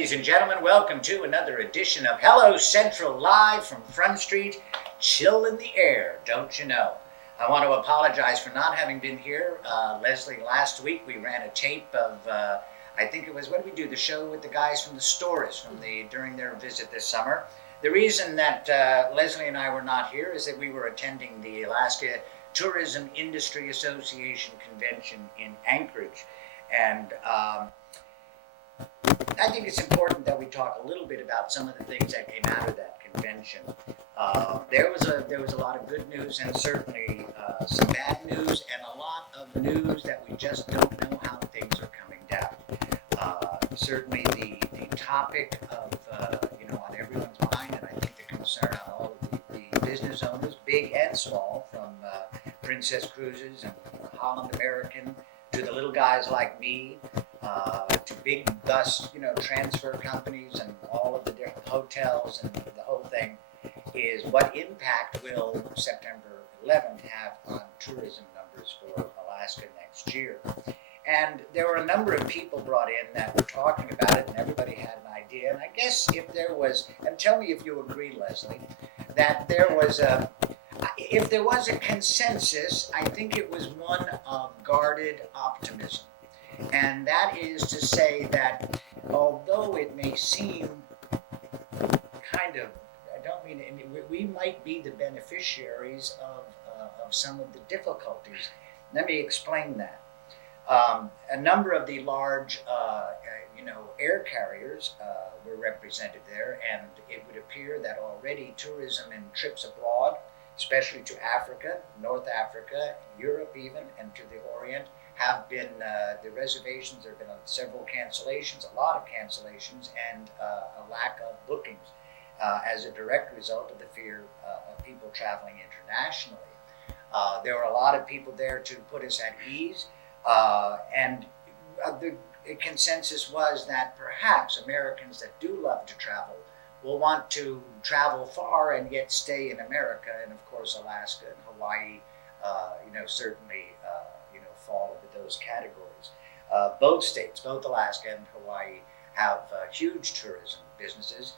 Ladies and gentlemen, welcome to another edition of Hello Central Live from Front Street. Chill in the air, don't you know? I want to apologize for not having been here. Leslie, last week we ran a tape of, I think it was, when did we do the show with the guys from the stores during their visit this summer? The reason that Leslie and I were not here is that we were attending the Alaska Tourism Industry Association convention in Anchorage. And I think it's important that we talk a little bit about some of the things that came out of that convention. There was a lot of good news and certainly some bad news and a lot of news that we just don't know how things are coming down. Certainly the topic of on everyone's mind, and I think the concern on all of the business owners, big and small, from Princess Cruises and Holland American to the little guys like me, to big bus, transfer companies and all of the different hotels and the whole thing, is what impact will September 11th have on tourism numbers for Alaska next year. And there were a number of people brought in that were talking about it, and everybody had an idea. And I guess if there was, and tell me if you agree, Leslie, that if there was a consensus, I think it was one of guarded optimism. And that is to say that although it may seem we might be the beneficiaries of some of the difficulties. Let me explain that. A number of the large, air carriers were represented there, and it would appear that already tourism and trips abroad, especially to Africa, North Africa, Europe even, and to the Orient, have been, the reservations, there have been several cancellations, a lot of cancellations, and a lack of bookings as a direct result of the fear of people traveling internationally. There were a lot of people there to put us at ease, and the consensus was that perhaps Americans that do love to travel will want to travel far and yet stay in America, and of course Alaska and Hawaii, certainly fall into those categories. Both states, both Alaska and Hawaii, have huge tourism businesses.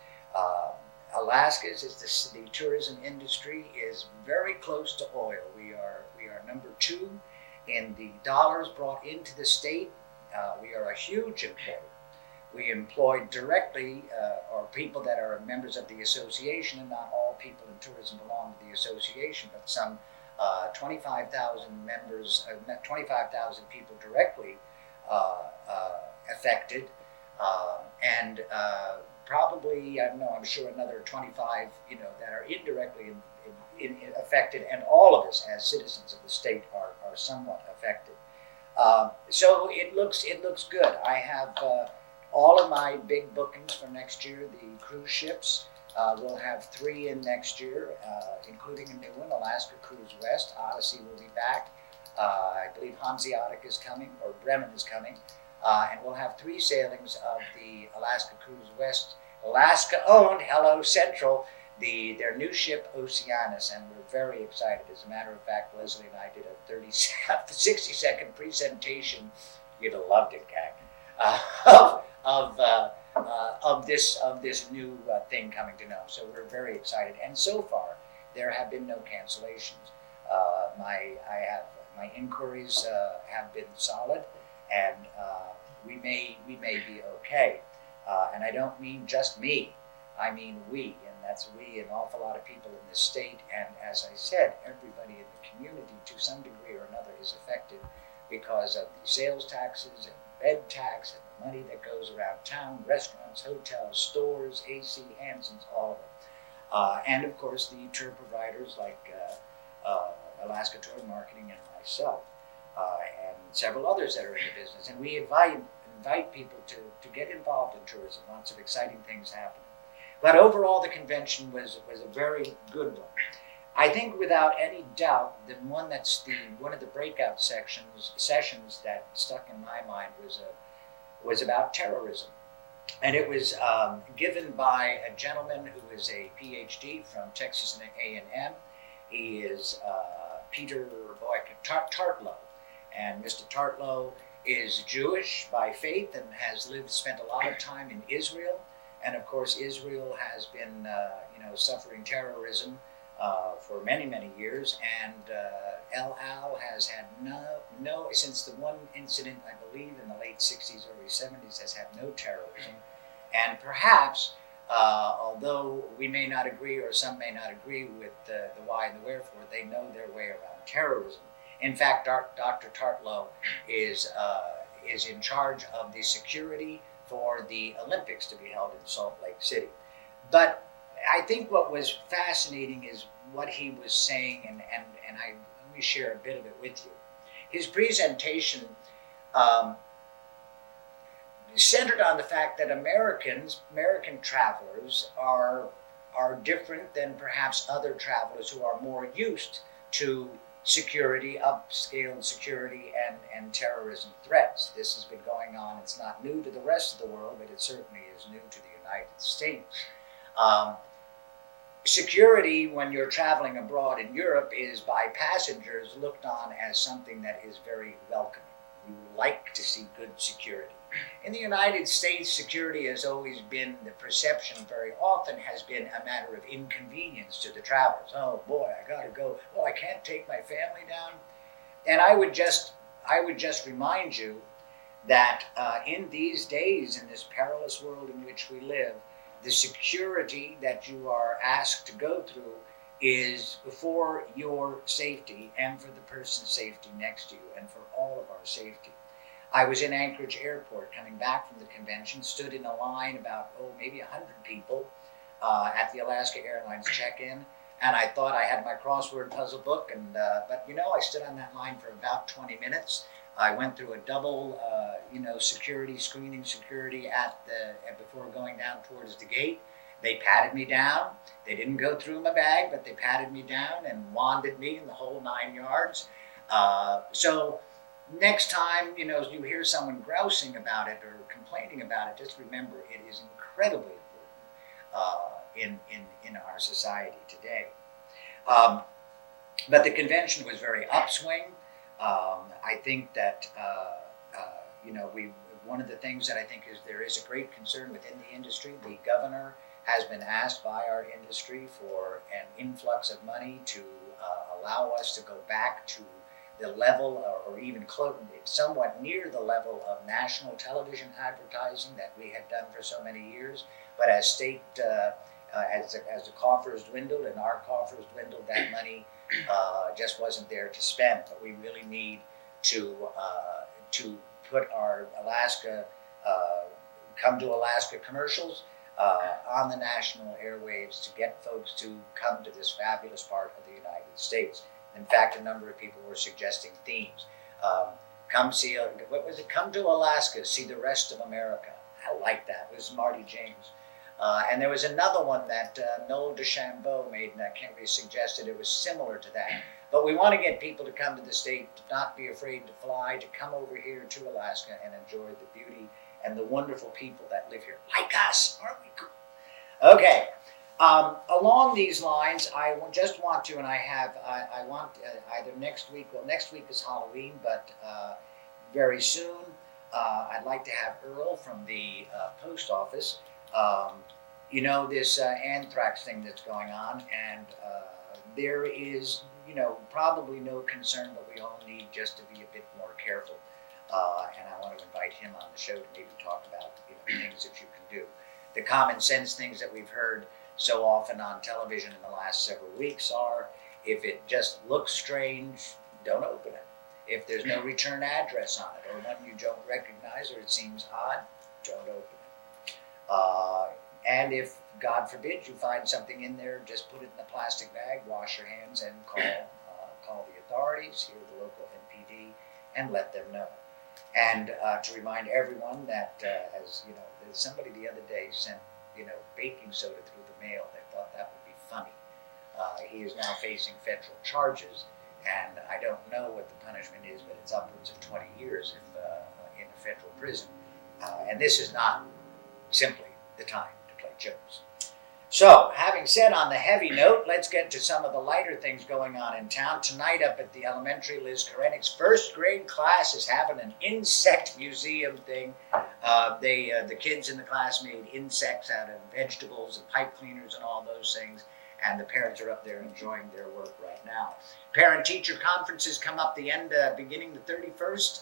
Alaska's the tourism industry is very close to oil. We are number 2 in the dollars brought into the state. We are a huge employer. We employ directly, or people that are members of the association, and not all people in tourism belong to the association, but some 25,000 members, 25,000 people directly affected, and probably, I'm sure another 25, that are indirectly affected, and all of us as citizens of the state are somewhat affected. So it looks good. I have all of my big bookings for next year. The cruise ships, we'll have 3 in next year, including a new one, Alaska Cruise West. Odyssey will be back. I believe Hanseatic is coming, or Bremen is coming. And we'll have 3 sailings of the Alaska Cruise West, Alaska-owned Hello Central, their new ship Oceanus, and we're very excited. As a matter of fact, Leslie and I did a 60-second presentation. You'd have loved it, gang, of this new thing coming to Nome. So we're very excited, and so far there have been no cancellations. My inquiries have been solid, and we may be okay. And I don't mean just me. I mean we, and that's we, an awful lot of people in the state, and as I said, everybody in the community to some degree or another is affected because of the sales taxes and bed tax and the money that goes around town, restaurants, hotels, stores, AC, Hanson's, all of it. And of course the tour providers like Alaska Tour Marketing and myself, and several others that are in the business. And we invite people to get involved in tourism. Lots of exciting things happen. But overall, the convention was a very good one. I think without any doubt, the one of the breakout sessions that stuck in my mind was about terrorism. And it was given by a gentleman who is a PhD from Texas A&M. He is Peter Tartlow. And Mr. Tartlow is Jewish by faith and has spent a lot of time in Israel. And of course, Israel has been, suffering terrorism for many, many years. And El Al has had no, since the one incident, I believe, in the late 60s, early 70s, has had no terrorism. And perhaps, although we may not agree, or some may not agree with the why and the wherefore, they know their way around terrorism. In fact, Dr. Tartlow is in charge of the security for the Olympics to be held in Salt Lake City. But I think what was fascinating is what he was saying, and let me share a bit of it with you. His presentation centered on the fact that American travelers are different than perhaps other travelers who are more used to security, upscaled security, and terrorism threats. This has been going on. It's not new to the rest of the world, but it certainly is new to the United States. Security, when you're traveling abroad in Europe, is by passengers looked on as something that is very welcoming. You like to see good security. In the United States, security has always been, the perception very often has been a matter of inconvenience to the travelers. Oh boy, I gotta go. Well, I can't take my family down. And I would just remind you that in these days, in this perilous world in which we live, the security that you are asked to go through is for your safety and for the person's safety next to you and for all of our safety. I was in Anchorage Airport coming back from the convention, stood in a line about, maybe 100 people at the Alaska Airlines check-in, and I thought I had my crossword puzzle book, but I stood on that line for about 20 minutes. I went through a double, security before going down towards the gate. They patted me down. They didn't go through my bag, but they patted me down and wanded me in the whole 9 yards. So next time, you hear someone grousing about it or complaining about it, just remember it is incredibly important in our society today. But the convention was very upswing. I think that one of the things that I think is there is a great concern within the industry. The governor has been asked by our industry for an influx of money to allow us to go back to the level, or even close, somewhat near the level of national television advertising that we had done for so many years. But as state, as the coffers dwindled and our coffers dwindled, that money just wasn't there to spend. But we really need to put our Alaska, come to Alaska commercials on the national airwaves to get folks to come to this fabulous part of the United States. In fact, a number of people were suggesting themes. Come see, come to Alaska, see the rest of America. I like that. It was Marty James. And there was another one that Noel DeChambeau made, and I can't really suggested it was similar to that. But we want to get people to come to the state, to not be afraid to fly, to come over here to Alaska and enjoy the beauty and the wonderful people that live here. Like us, aren't we cool? Okay. Along these lines, I just want to, and I want either next week is Halloween, but very soon, I'd like to have Earl from the post office, this anthrax thing that's going on, and there is, probably no concern, but we all need just to be a bit more careful. And I want to invite him on the show to maybe talk about, things that you can do. The common sense things that we've heard so often on television in the last several weeks are, if it just looks strange, don't open it. If there's no return address on it, or one you don't recognize, or it seems odd, don't open it. And if, God forbid, you find something in there, just put it in a plastic bag, wash your hands, and call the authorities, here the local NPD, and let them know. And to remind everyone that, somebody the other day sent, baking soda through the mail. They thought that would be funny. He is now facing federal charges, and I don't know what the punishment is, but it's upwards of 20 years in a federal prison. And this is not simply the time to play jokes. So, having said on the heavy note, let's get to some of the lighter things going on in town. Tonight up at the elementary, Liz Karenik's first grade class is having an insect museum thing. The kids in the class made insects out of vegetables and pipe cleaners and all those things, and the parents are up there enjoying their work right now. Parent-teacher conferences come up beginning the 31st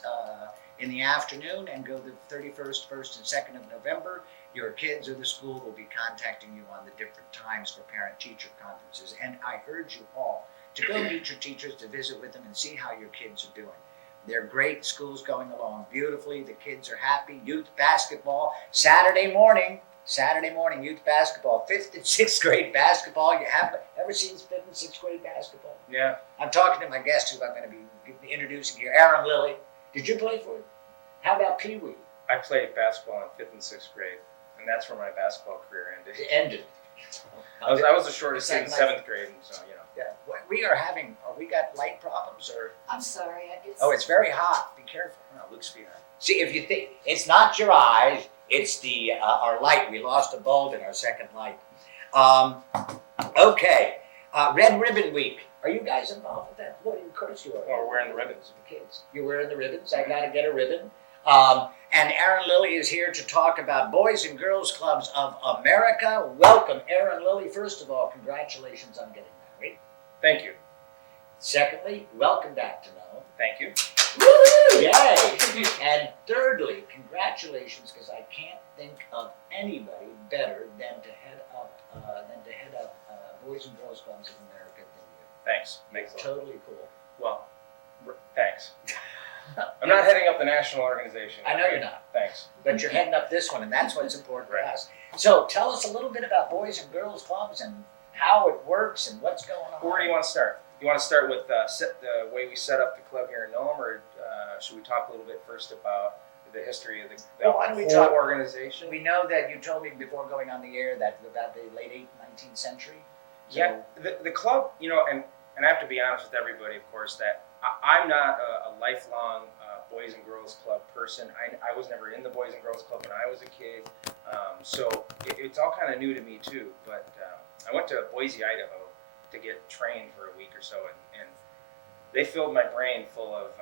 in the afternoon and go the 31st, 1st, and 2nd of November. Your kids or the school will be contacting you on the different times for parent-teacher conferences. And I urge you all to go meet your teachers, to visit with them and see how your kids are doing. They're great. School's going along beautifully. The kids are happy. Youth basketball, Saturday morning, youth basketball, 5th and 6th grade basketball. You have ever seen 5th and 6th grade basketball? Yeah. I'm talking to my guest who I'm going to be introducing here, Aaron Lilly. Did you play for it? How about Pee Wee? I played basketball in 5th and 6th grade. And that's where my basketball career ended. It ended. I was the shortest kid in 7th grade, and so Yeah, we got light problems or? I'm sorry. It's very hot. Be careful. No, Luke's feet. See, if you think it's not your eyes, it's the our light. We lost a bulb in our second light. Okay, Red Ribbon Week. Are you guys involved with that? Well, of course you are. Oh, we're wearing the ribbons. The kids. You're wearing the ribbons. I gotta get a ribbon. And Aaron Lilly is here to talk about Boys and Girls Clubs of America. Welcome, Aaron Lilly. First of all, congratulations on getting married. Thank you. Secondly, welcome back to Nome. Thank you. Woo! Yay! And thirdly, congratulations, because I can't think of anybody better than to head up Boys and Girls Clubs of America than you. Thanks. Makes It's a lot. totally cool. Well, thanks. I'm not heading up the national organization. I know you're not, Thanks. but you're heading up this one, and that's what's important for us. So tell us a little bit about Boys and Girls Clubs and how it works and what's going on. Where do you want to start? You want to start with the way we set up the club here in Nome, or should we talk a little bit first about the history of the Why don't we whole talk? organization? We know that you told me before going on the air that about the late 19th century. So, Yeah, the club, and I have to be honest with everybody, of course, that I'm not a lifelong Boys and Girls Club person. I was never in the Boys and Girls Club when I was a kid, so it's all kind of new to me too. But I went to Boise, Idaho to get trained for a week or so, and they filled my brain full of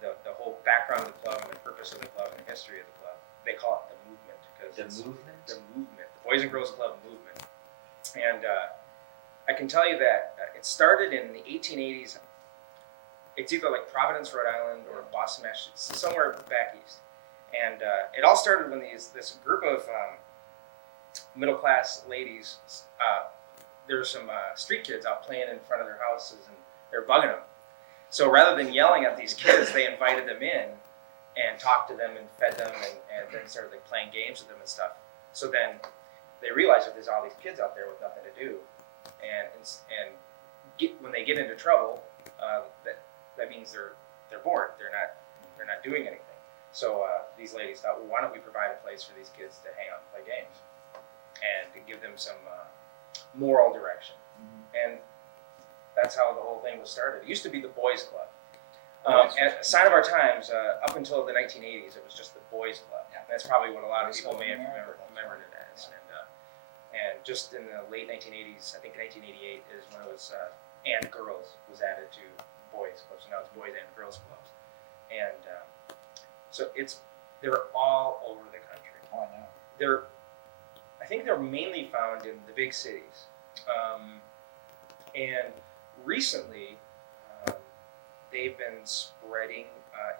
the whole background of the club and the purpose of the club and the history of the club. They call it the movement, because the movement. the Boys and Girls Club movement. And I can tell you that it started in the 1880s. It's either like Providence, Rhode Island, or Boston, Massachusetts, somewhere back east. And it all started when this group of middle-class ladies, there were some street kids out playing in front of their houses, and they were bugging them. So rather than yelling at these kids, they invited them in and talked to them and fed them, and then started like playing games with them and stuff. So then they realized that there's all these kids out there with nothing to do, and when they get into trouble, that means they're bored. They're not doing anything. So these ladies thought, well, why don't we provide a place for these kids to hang out and play games, and to give them some moral direction. Mhm. And that's how the whole thing was started. It used to be the Boys Club. Boys At a sign of our times, up until the 1980s, it was just the Boys Club. Yeah. That's probably what a lot of Boys people Club may have of America. remembered it as. And just in the late 1980s, I think 1988 is when it was and girls was added to Boys Clubs. So now it's Boys and Girls Clubs. And so they're all over the country. Oh, I know. I think they're mainly found in the big cities. And recently, they've been spreading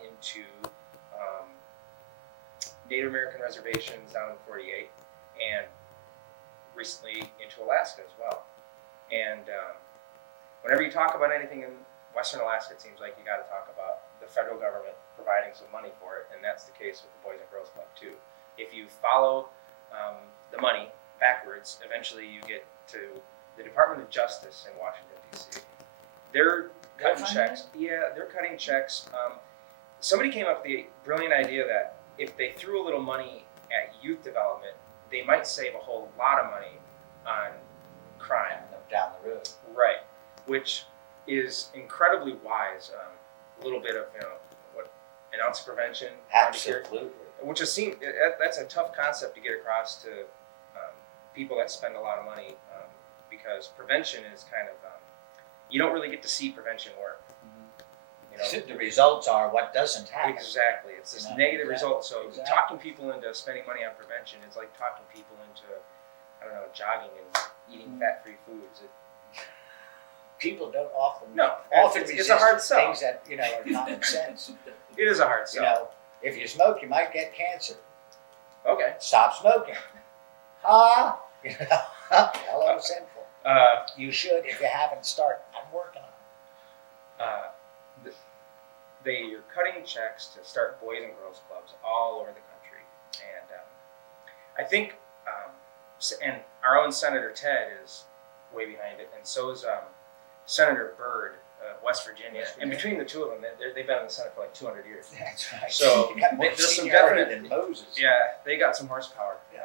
into Native American reservations down in 48, and recently into Alaska as well. And whenever you talk about anything in Western Alaska, it seems like you got to talk about the federal government providing some money for it, and that's the case with the Boys and Girls Club too. If you follow the money backwards, eventually you get to the Department of Justice in Washington, D.C. They're cutting checks. Yeah, they're cutting checks. Somebody came up with the brilliant idea that if they threw a little money at youth development, they might save a whole lot of money on crime. Down the road. Right, which is incredibly wise. A little bit of, an ounce of prevention. Absolutely. Which that's a tough concept to get across to people that spend a lot of money because prevention is kind of you don't really get to see prevention work. You know, The results are what doesn't happen. exactly. It's this negative result. So talking people into spending money on prevention is like talking people into, I don't know, jogging and eating fat-free foods. People don't often it's resist a hard sell. things that are common sense. It is a hard sell. If you smoke, you might get cancer. Okay. Stop smoking. Hello, sinful. You should, if you haven't started. I'm working on it. You're cutting checks to start boys and girls clubs all over the country, and I think, and our own Senator Ted is way behind it, and so is Senator Byrd of West Virginia. And between the two of them, they've been in the Senate for like 200 years. That's right. So you got more there's some seniority definite than Moses. Yeah, they got some horsepower. Yeah.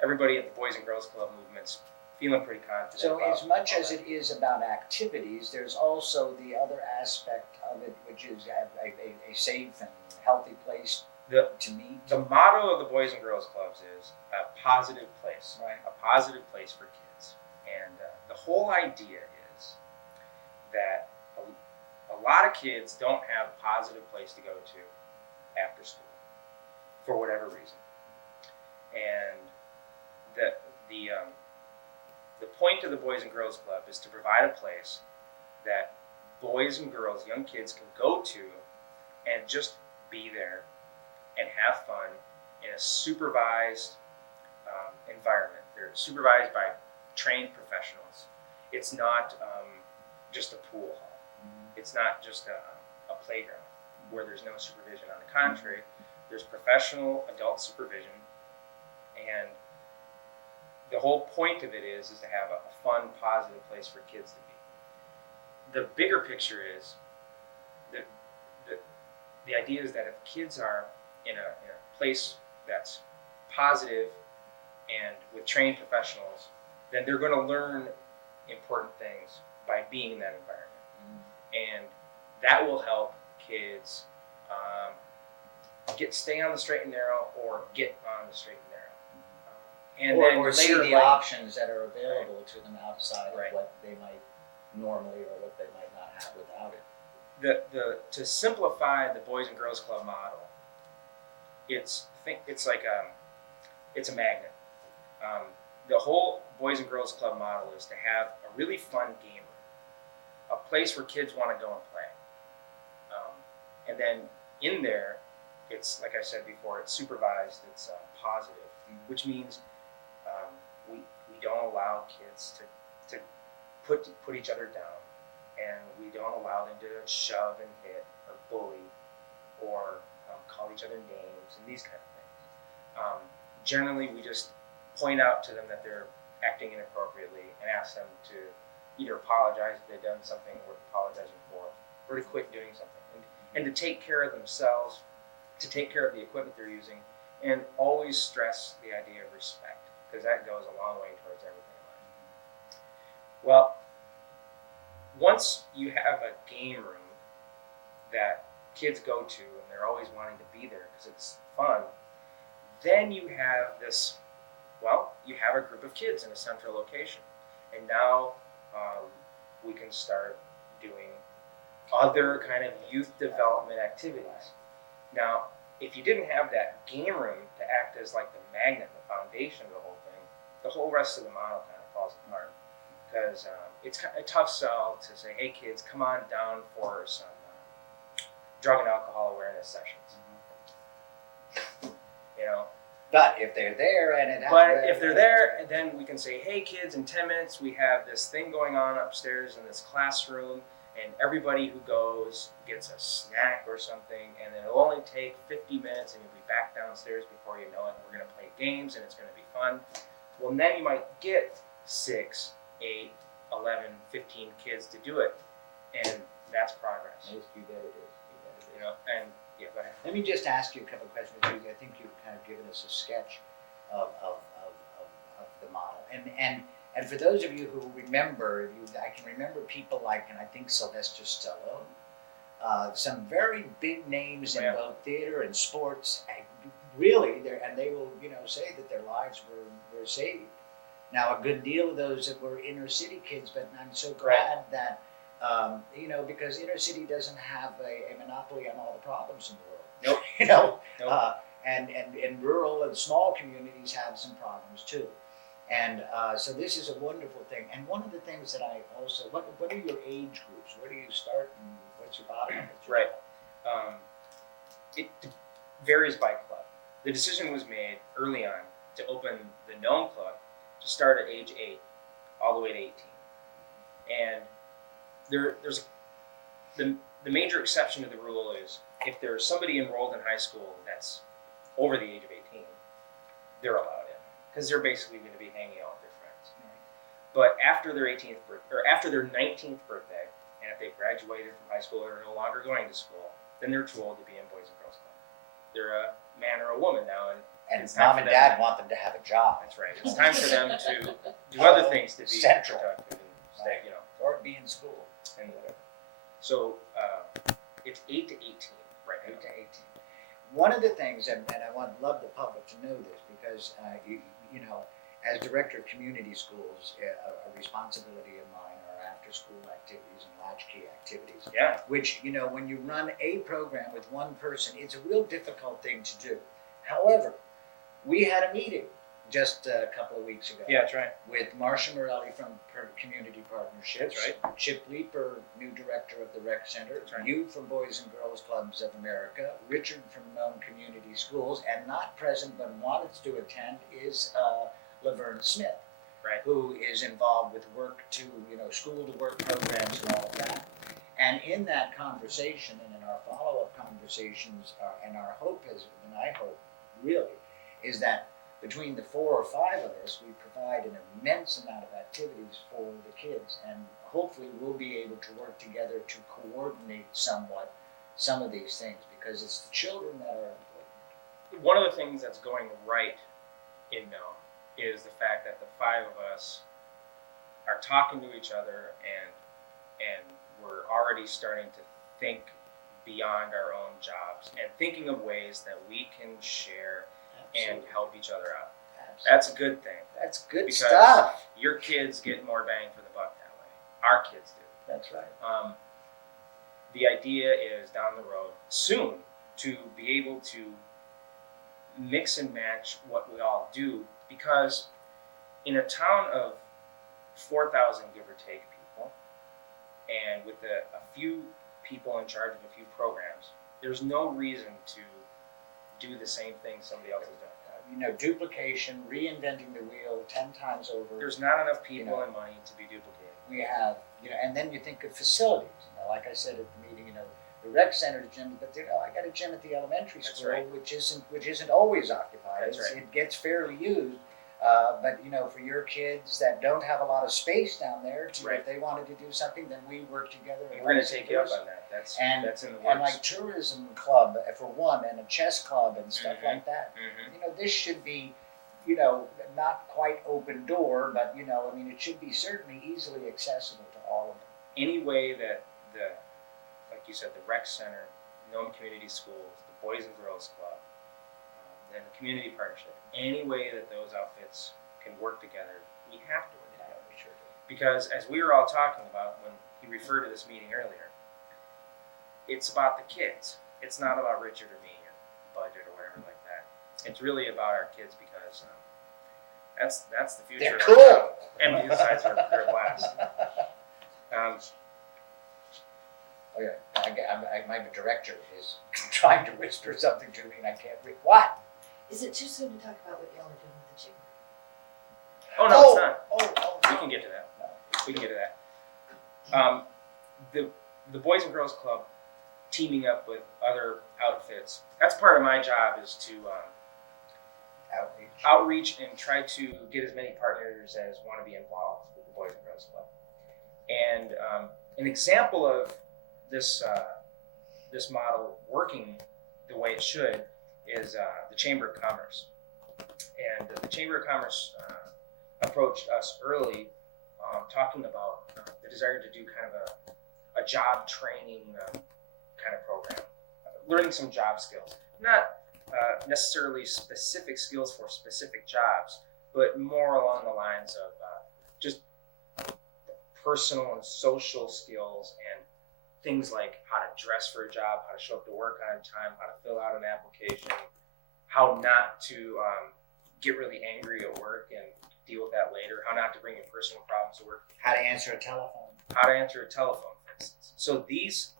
Everybody at the Boys and Girls Club movement's feeling pretty confident. So about as much all as that. it is about activities, there's also the other aspect of it, which is a safe and healthy place to meet. The motto of the Boys and Girls Clubs is a positive place. Right. A positive place for kids. And the whole idea is that a lot of kids don't have a positive place to go to after school for whatever reason. And the point of the Boys and Girls Club is to provide a place that boys and girls, young kids, can go to and just be there and have fun in a supervised environment. They're supervised by trained professionals. It's not just a pool hall. It's not just a playground where there's no supervision. On the contrary, there's professional adult supervision, and the whole point of it is to have a fun, positive place for kids to be. The bigger picture is that the idea is that if kids are in a place that's positive and with trained professionals, then they're going to learn important things by being in that environment. And that will help kids stay on the straight and narrow or get on the straight and narrow. Or see the options that are available to them outside of what they might normally or what they might not have without it. To simplify the Boys and Girls Club model, it's like it's a magnet. The whole Boys and Girls Club model is to have a really fun game room, a place where kids want to go and play, and then in there, it's like I said before, it's supervised, it's positive, which means we don't allow kids to put each other down, and we don't allow them to shove and hit or bully or call each other names and these kind of things. Generally, we just point out to them that they're acting inappropriately and ask them to either apologize if they've done something worth apologizing for, or to quit doing something, and to take care of themselves, to take care of the equipment they're using, and always stress the idea of respect, because that goes a long way towards everything in life. Well, once you have a game room that kids go to and they're always wanting to be there because it's fun, then you have you have a group of kids in a central location. And now we can start doing other kind of youth development activities. Now, if you didn't have that game room to act as like the magnet, the foundation of the whole thing, the whole rest of the model kind of falls apart. Because it's kind of a tough sell to say, hey kids, come on down for some drug and alcohol awareness sessions. You know. But if they're there and if they're there, then we can say, hey kids, in 10 minutes we have this thing going on upstairs in this classroom, and everybody who goes gets a snack or something, and it'll only take 50 minutes, and you'll be back downstairs before you know it. We're going to play games, and it's going to be fun. Well, then you might get 6, 8, 11, 15 kids to do it, and that's progress. Yes, you bet it is. You know, and yeah, go ahead. Let me just ask you a couple of questions. I think you've kind of given us a sketch of the model, and for those of you who remember, I can remember people like, and I think Sylvester Stallone, some very big names in both theater and sports, really, and they will, say that their lives were saved. Now, a good deal of those that were inner city kids, but I'm so glad that, because inner city doesn't have a monopoly on all the problems in the world. Nope. Nope. And rural and small communities have some problems too. And so this is a wonderful thing. And one of the things that I also, what are your age groups? Where do you start and what's your bottom? Right. It varies by club. The decision was made early on to open the Nome Club to start at age 8 all the way to 18. And there's the major exception to the rule is if there's somebody enrolled in high school that's over the age of 18, they're allowed in because they're basically going to be hanging out with their friends. Right. But after their 18th birthday, or after their 19th birthday, and if they've graduated from high school or are no longer going to school, then they're too old to be in Boys and Girls Club. They're a man or a woman now, and mom and dad want them to have a job. That's right. It's time for them to do other things to be Central. productive and stay, or be in school and whatever. So it's 8 to 18 right now. 8 to 18. One of the things, and I would love the public to know this because as director of community schools, a responsibility of mine are after-school activities and latchkey activities. Yeah. Which when you run a program with one person, it's a real difficult thing to do. However, we had a meeting just a couple of weeks ago. Yeah, that's right. With Marcia Morelli from Community Partnerships. That's right. Chip Leeper, new director of the Rec Center. That's right. You from Boys and Girls Clubs of America. Richard from Nome Community Schools. And not present but wanted to attend is Laverne Smith. Right. Who is involved with school to work programs and all of that. And in that conversation and in our follow-up conversations, and our hope is, and I hope really, is that between the 4 or 5 of us, we provide an immense amount of activities for the kids, and hopefully we'll be able to work together to coordinate somewhat some of these things, because it's the children that are important. One of the things that's going right in Nome is the fact that the 5 of us are talking to each other and we're already starting to think beyond our own jobs and thinking of ways that we can share and help each other out. Absolutely. That's a good thing. That's good because stuff. Your kids get more bang for the buck that way. Our kids do. That's right. The idea is down the road soon to be able to mix and match what we all do, because in a town of 4,000 give or take people, and with a few people in charge of a few programs, there's no reason to do the same thing somebody else has done. Duplication, reinventing the wheel 10 times over. There's not enough people and money to be duplicated. We have, and then you think of facilities. Like I said at the meeting, the rec center gym, but I got a gym at the elementary school, right. which isn't always occupied. That's right. It gets fairly used. But for your kids that don't have a lot of space down there, Right. if they wanted to do something, then we work together. We're going to take you up on that. That's in the works. And like tourism club for one, and a chess club and stuff like that. Mm-hmm. This should be, not quite open door, but it should be certainly easily accessible to all of them. Any way that like you said, the rec center, Nome Community Schools, the Boys and Girls Club, and the community partnership, any way that those outfits can work together, we have to work together. We sure do. Because as we were all talking about when he referred to this meeting earlier, it's about the kids. It's not about Richard or me or budget or whatever like that. It's really about our kids, because that's the future. They're cool. And besides, they're a blast. My director is trying to whisper something to me, and I can't read. What? Is it too soon to talk about what y'all are doing with the chamber? Oh no, it's not. Oh. We can get to that. We can get to that. The Boys and Girls Club teaming up with other outfits. That's part of my job, is to outreach and try to get as many partners as want to be involved with the Boys and Girls Club. And an example of this model working the way it should is the Chamber of Commerce. And the Chamber of Commerce approached us early, talking about the desire to do kind of a job training kind of program, learning some job skills. Not necessarily specific skills for specific jobs, but more along the lines of just personal and social skills and things like how to dress for a job, how to show up to work on time, how to fill out an application, how not to get really angry at work and deal with that later, how not to bring in personal problems to work, How to answer a telephone. how to answer a telephone, for instance. So these,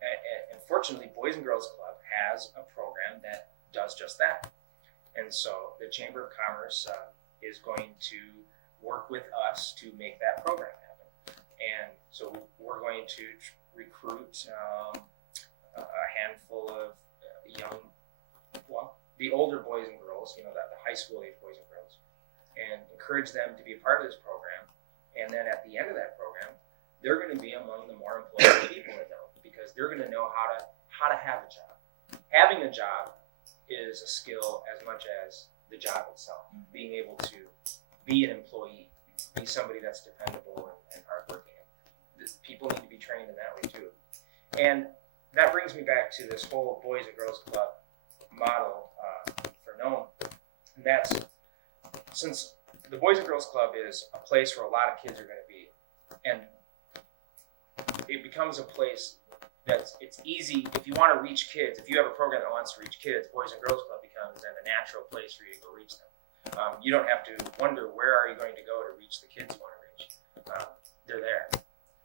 and fortunately, Boys and Girls Club has a program that does just that. And so the Chamber of Commerce is going to work with us to make that program happen. And so we're going to recruit a handful of young, well, the older boys and girls, the high school age boys and girls, and encourage them to be a part of this program. And then at the end of that program, they're going to be among the more employable people in Nome, because they're going to know how to have a job. Having a job is a skill as much as the job itself. Being able to be an employee, be somebody that's dependable and hardworking. People need to be trained in that way too. And that brings me back to this whole Boys and Girls Club model for Nome. And that's, since the Boys and Girls Club is a place where a lot of kids are going to be, and it becomes a place that's, it's easy, if you want to reach kids, if you have a program that wants to reach kids, Boys and Girls Club becomes then a natural place for you to go reach them. You don't have to wonder where are you going to go to reach the kids you want to reach. They're there.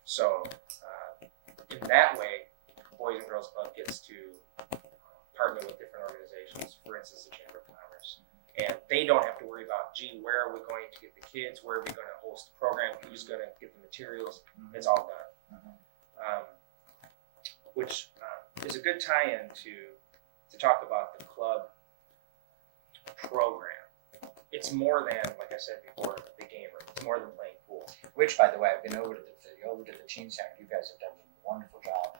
So in that way, Boys and Girls Club gets to partner with different organizations, for instance, the Chamber of Commerce. And they don't have to worry about, gee, where are we going to get the kids? Where are we going to host the program? Who's going to get the materials? It's all done. Which is a good tie-in to talk about the club program. It's more than, like I said before, the game room. It's more than playing pool. Which, by the way, I've been over to the teen center. You guys have done a wonderful job.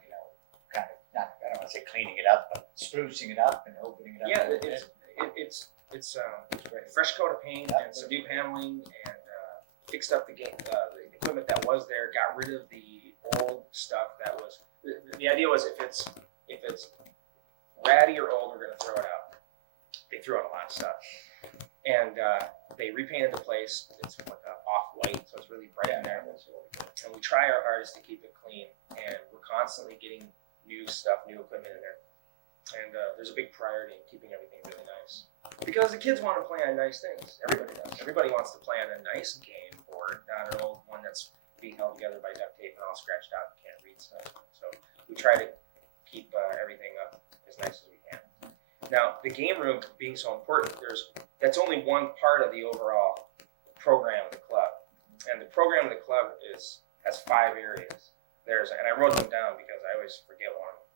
Kind of not, I don't want to say cleaning it up, but sprucing it up and opening it up. Yeah, it's fresh coat of paint and some new paneling, and fixed up the equipment that was there. Got rid of the old stuff that was. The idea was if it's ratty or old, we're going to throw it out. They threw out a lot of stuff, and they repainted the place. It's like off-white, so it's really bright in there. And we try our hardest to keep it clean, and we're constantly getting new stuff, new equipment in there. And there's a big priority in keeping everything really nice, because the kids want to play on nice things. Everybody does. Everybody wants to play on a nice game board, not an old one that's being held together by duct tape and all scratched out and can't read stuff. So we try to keep everything up as nice as we can. Now, the game room being so important, that's only one part of the overall program of the club. And the program of the club has 5 areas. And I wrote them down because I always forget one of them.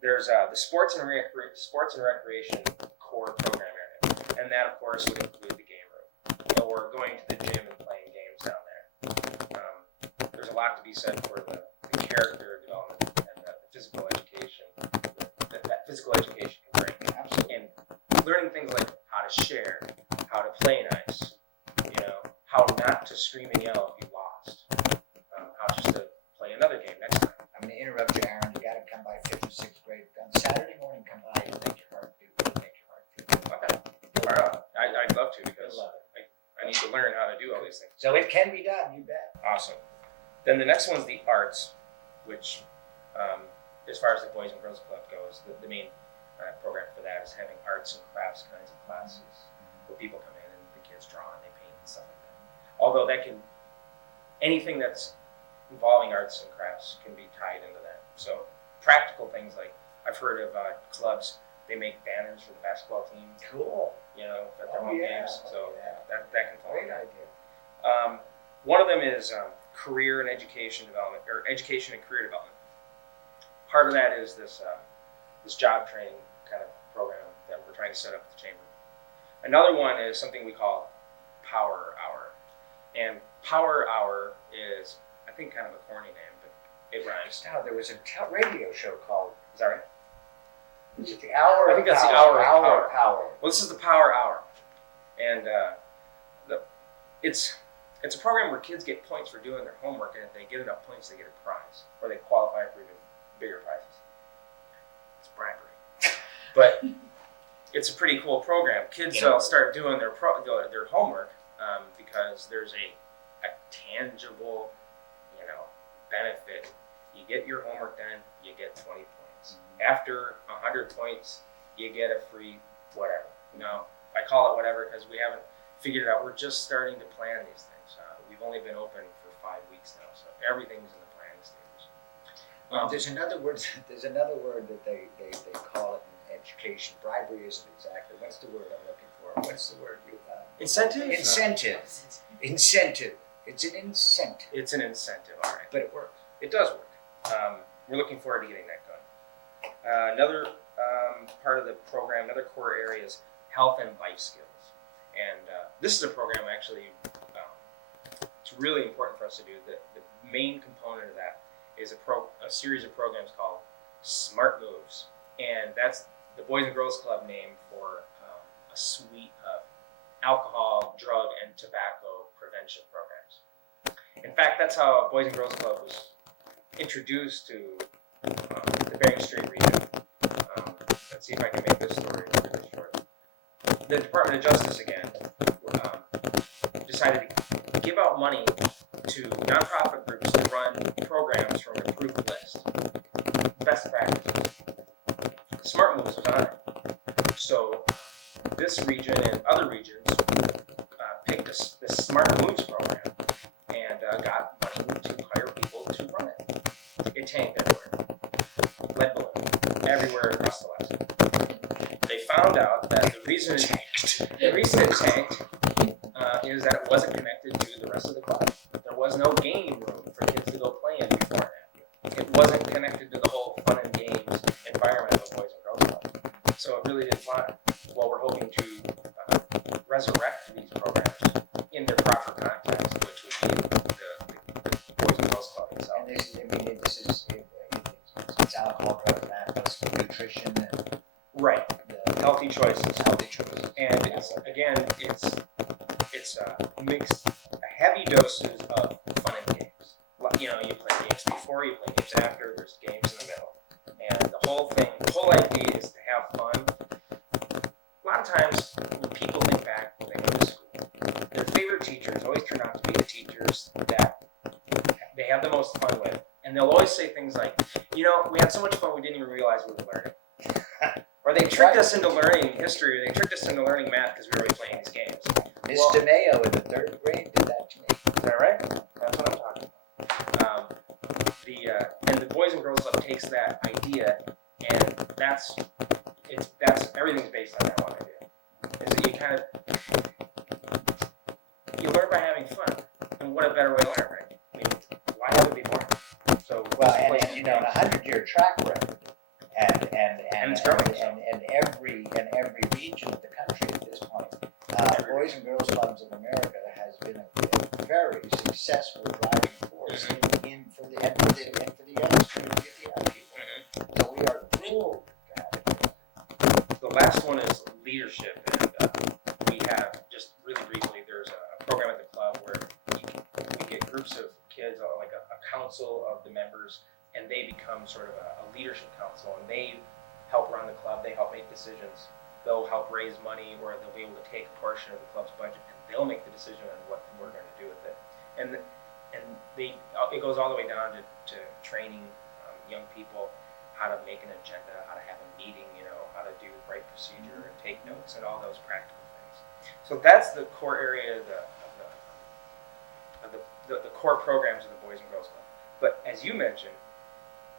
There's the sports and recreation core program area, and that of course would include the game room, or going to the gym and playing games down there. There's a lot to be said for the character development and the physical education that physical education can bring. Absolutely. And learning things like how to share, how to play nice, how not to scream and yell if you lost, how just to play another game next time. I'm going to interrupt you, Aaron. You got to come by 5th or 6th grade on Saturday morning. Come by and make your heart beat. Okay. I'd love to, because I need to learn how to do all these things. So it can be done. You bet. Awesome. Then the next one's the arts, which, as far as the Boys and Girls Club goes, the main program for that is having arts and crafts kinds of classes where people come in and the kids draw and they paint and stuff like that. Although anything that's involving arts and crafts can be tied into that. So practical things like, I've heard of clubs, they make banners for the basketball team. Cool. At their home games. So that can fall. Great in. idea. One of them is career and education development, or education and career development. Part of that is this job training kind of program that we're trying to set up at the chamber. Another one is something we call Power Hour. And Power Hour is, I think, kind of a corny name, but it rhymes. Now, there was a radio show called, Is that right? is it the Hour I think of that's the Power? Hour of Power. Well, this is the Power Hour. And it's a program where kids get points for doing their homework, and if they get enough points, they get a prize, or they qualify for even bigger prizes. It's bribery. But it's a pretty cool program. Kids Yeah. will start doing their homework because there's a tangible, benefit. You get your homework done, you get 20 points. After 100 points, you get a free whatever. I call it whatever because we haven't figured it out. We're just starting to plan these things. We've only been open for 5 weeks now, so everything's in the planning stage. There's another word. There's another word that they call it in education. Bribery isn't exactly. What's the word I'm looking for? What's the word you? Incentive. Incentive. Incentive. It's an incentive. It's an incentive, all right. But it works. It does work. We're looking forward to getting that going. Another part of the program, another core area is health and life skills. And this is a program actually, it's really important for us to do. The main component of that is a series of programs called Smart Moves. And that's the Boys and Girls Club name for a suite of alcohol, drug, and tobacco prevention programs. In fact, that's how Boys and Girls Club was introduced to the Bering Strait region. Let's see if I can make this story really short. The Department of Justice, again, decided to give out money to nonprofit groups to run programs from a approved list. Best practices. Smart Moves was on it. So this region and other regions picked this Smart Moves program and got money to hire people to run it. It tanked everywhere. Lead balloon. Everywhere across Alaska. They found out that the reason it tanked is that it wasn't connected to the rest of the club. There was no game room for kids to go play in beforehand. It wasn't connected to the whole fun and games environment of the Boys and Girls Club. So it really didn't fly. Well, we're hoping to resurrect these programs in their proper context, which would be the Boys and Girls Club itself. And it's alcohol, drugs, and athletics, nutrition, and Right. Healthy choices. healthy choices. And it's mixed heavy doses of fun and games. You play games before, you play games after, there's games in the middle. And the whole idea is to have fun. A lot of times when people think back when they go to school, their favorite teachers always turn out to be the teachers that they have the most fun with. And they'll always say things like, we had so much fun we didn't even realize we were learning. Or they tricked us into learning history, or they tricked us into learning math because we were always playing these games. Miss DeMayo in the 3rd grade did that to me. Is that right? That's what I'm talking about. And the Boys and Girls Club takes that idea, and that's everything's based on that one idea. Is that you learn by having fun, and what a better way to learn, right? I mean, why have it be boring? So Well, and a 100-year track record, and it's growing. And every region of the country at this point, Boys and Girls Clubs of America has been a very successful driving force for the industry and for the young people. So we are thrilled to have it. The last one is leadership, and we have, just really briefly, there's a program at the club where we get groups of kids, like a council of the members, and they become sort of a leadership council, and they help run the club, they help make decisions, they'll help raise money, or they'll be able to take a portion of the club's budget, and they'll make the decision on what we're going to do with it. And it goes all the way down to training young people how to make an agenda, how to have a meeting, how to do the right procedure and take notes and all those practical things. So that's the core area of the core programs of the Boys and Girls Club. But as you mentioned,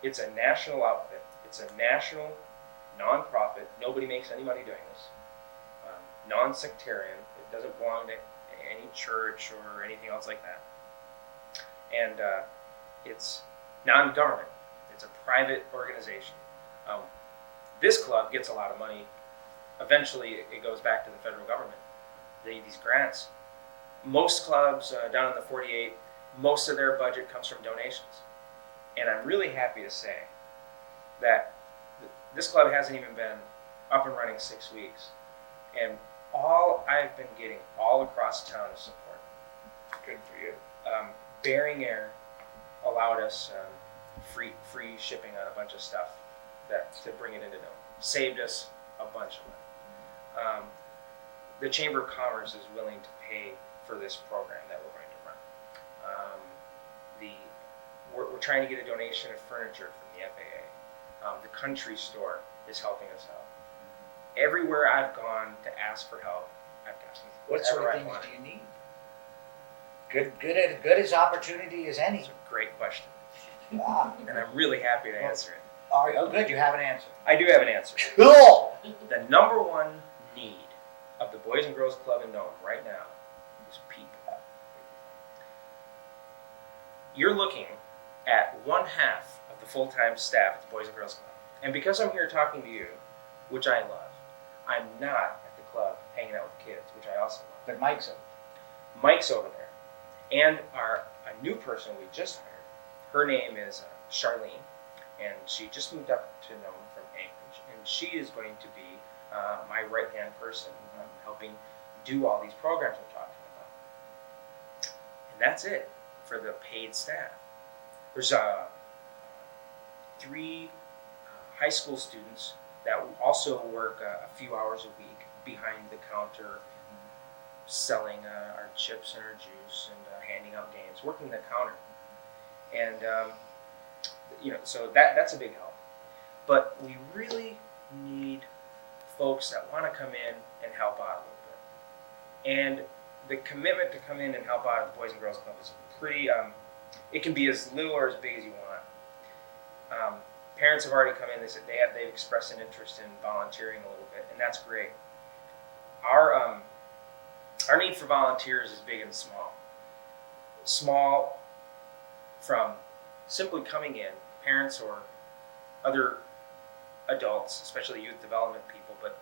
it's a national outfit. It's a national non-profit. Nobody makes any money doing this. Non-sectarian. It doesn't belong to any church or anything else like that. And it's non-government. It's a private organization. This club gets a lot of money. Eventually, it goes back to the federal government. These grants. Most clubs down in the 48, most of their budget comes from donations. And I'm really happy to say that this club hasn't even been up and running 6 weeks. And all I've been getting all across town is support. Good for you. Bering Air allowed us free shipping on a bunch of stuff to bring it into Nome. Saved us a bunch of money. the Chamber of Commerce is willing to pay for this program that we're going to run. We're trying to get a donation of furniture from the FAA. The country store is helping us out. Everywhere I've gone to ask for help, I've gotten What sort whatever of I things wanted. do you need? Good as opportunity as any. It's a great question, Ah, and I'm really happy to answer it. oh, good. You have an answer. I do have an answer. Cool. The number one need of the Boys and Girls Club in Nome right now is people. You're looking at one half of the full-time staff at the Boys and Girls Club. And because I'm here talking to you, which I love, I'm not at the club hanging out with kids, which I also love. But Mike's up. Mike's over there. And a new person we just hired, her name is Charlene, and she just moved up to Nome from Anchorage, and she is going to be my right-hand person, helping do all these programs we're talking about. And that's it for the paid staff. There's 3 high school students that also work a few hours a week behind the counter, selling our chips and our juice and handing out games, working the counter. And so that's a big help. But we really need folks that want to come in and help out a little bit. And the commitment to come in and help out at the Boys and Girls Club is pretty, it can be as little or as big as you want. Parents have already come in, they've expressed an interest in volunteering a little bit, and that's great. Our need for volunteers is big and small. Small from simply coming in, parents or other adults, especially youth development people, but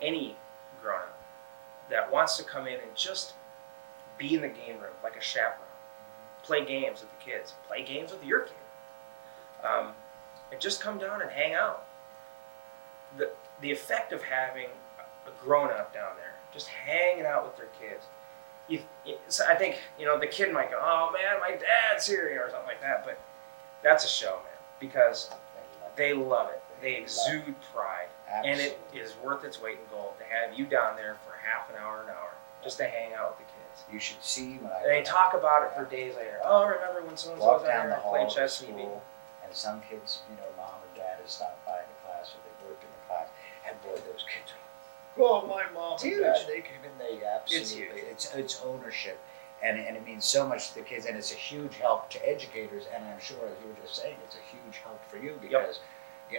any grown-up that wants to come in and just be in the game room like a chaperone, play games with the kids, play games with your kid, and just come down and hang out. The effect of having a grown-up down there, just hanging out with their kids, so I think, the kid might go, oh man, my dad's here, or something like that, but that's a show, man, because they love it. They exude pride, and it is worth its weight in gold to have you down there for half an hour, just to hang out with the kids. You should see when And they talk about it for days later. Oh, remember when so-and-so was walk down there the and hall played of chess with me? school, and some kids, mom or dad has stopped by the class or they worked in the class, and boy, those kids are, oh, my mom It's and huge. dad, they came in, they It's absolutely, it's ownership, and it means so much to the kids, and it's a huge help to educators, and I'm sure, as you were just saying, it's a huge help for you, because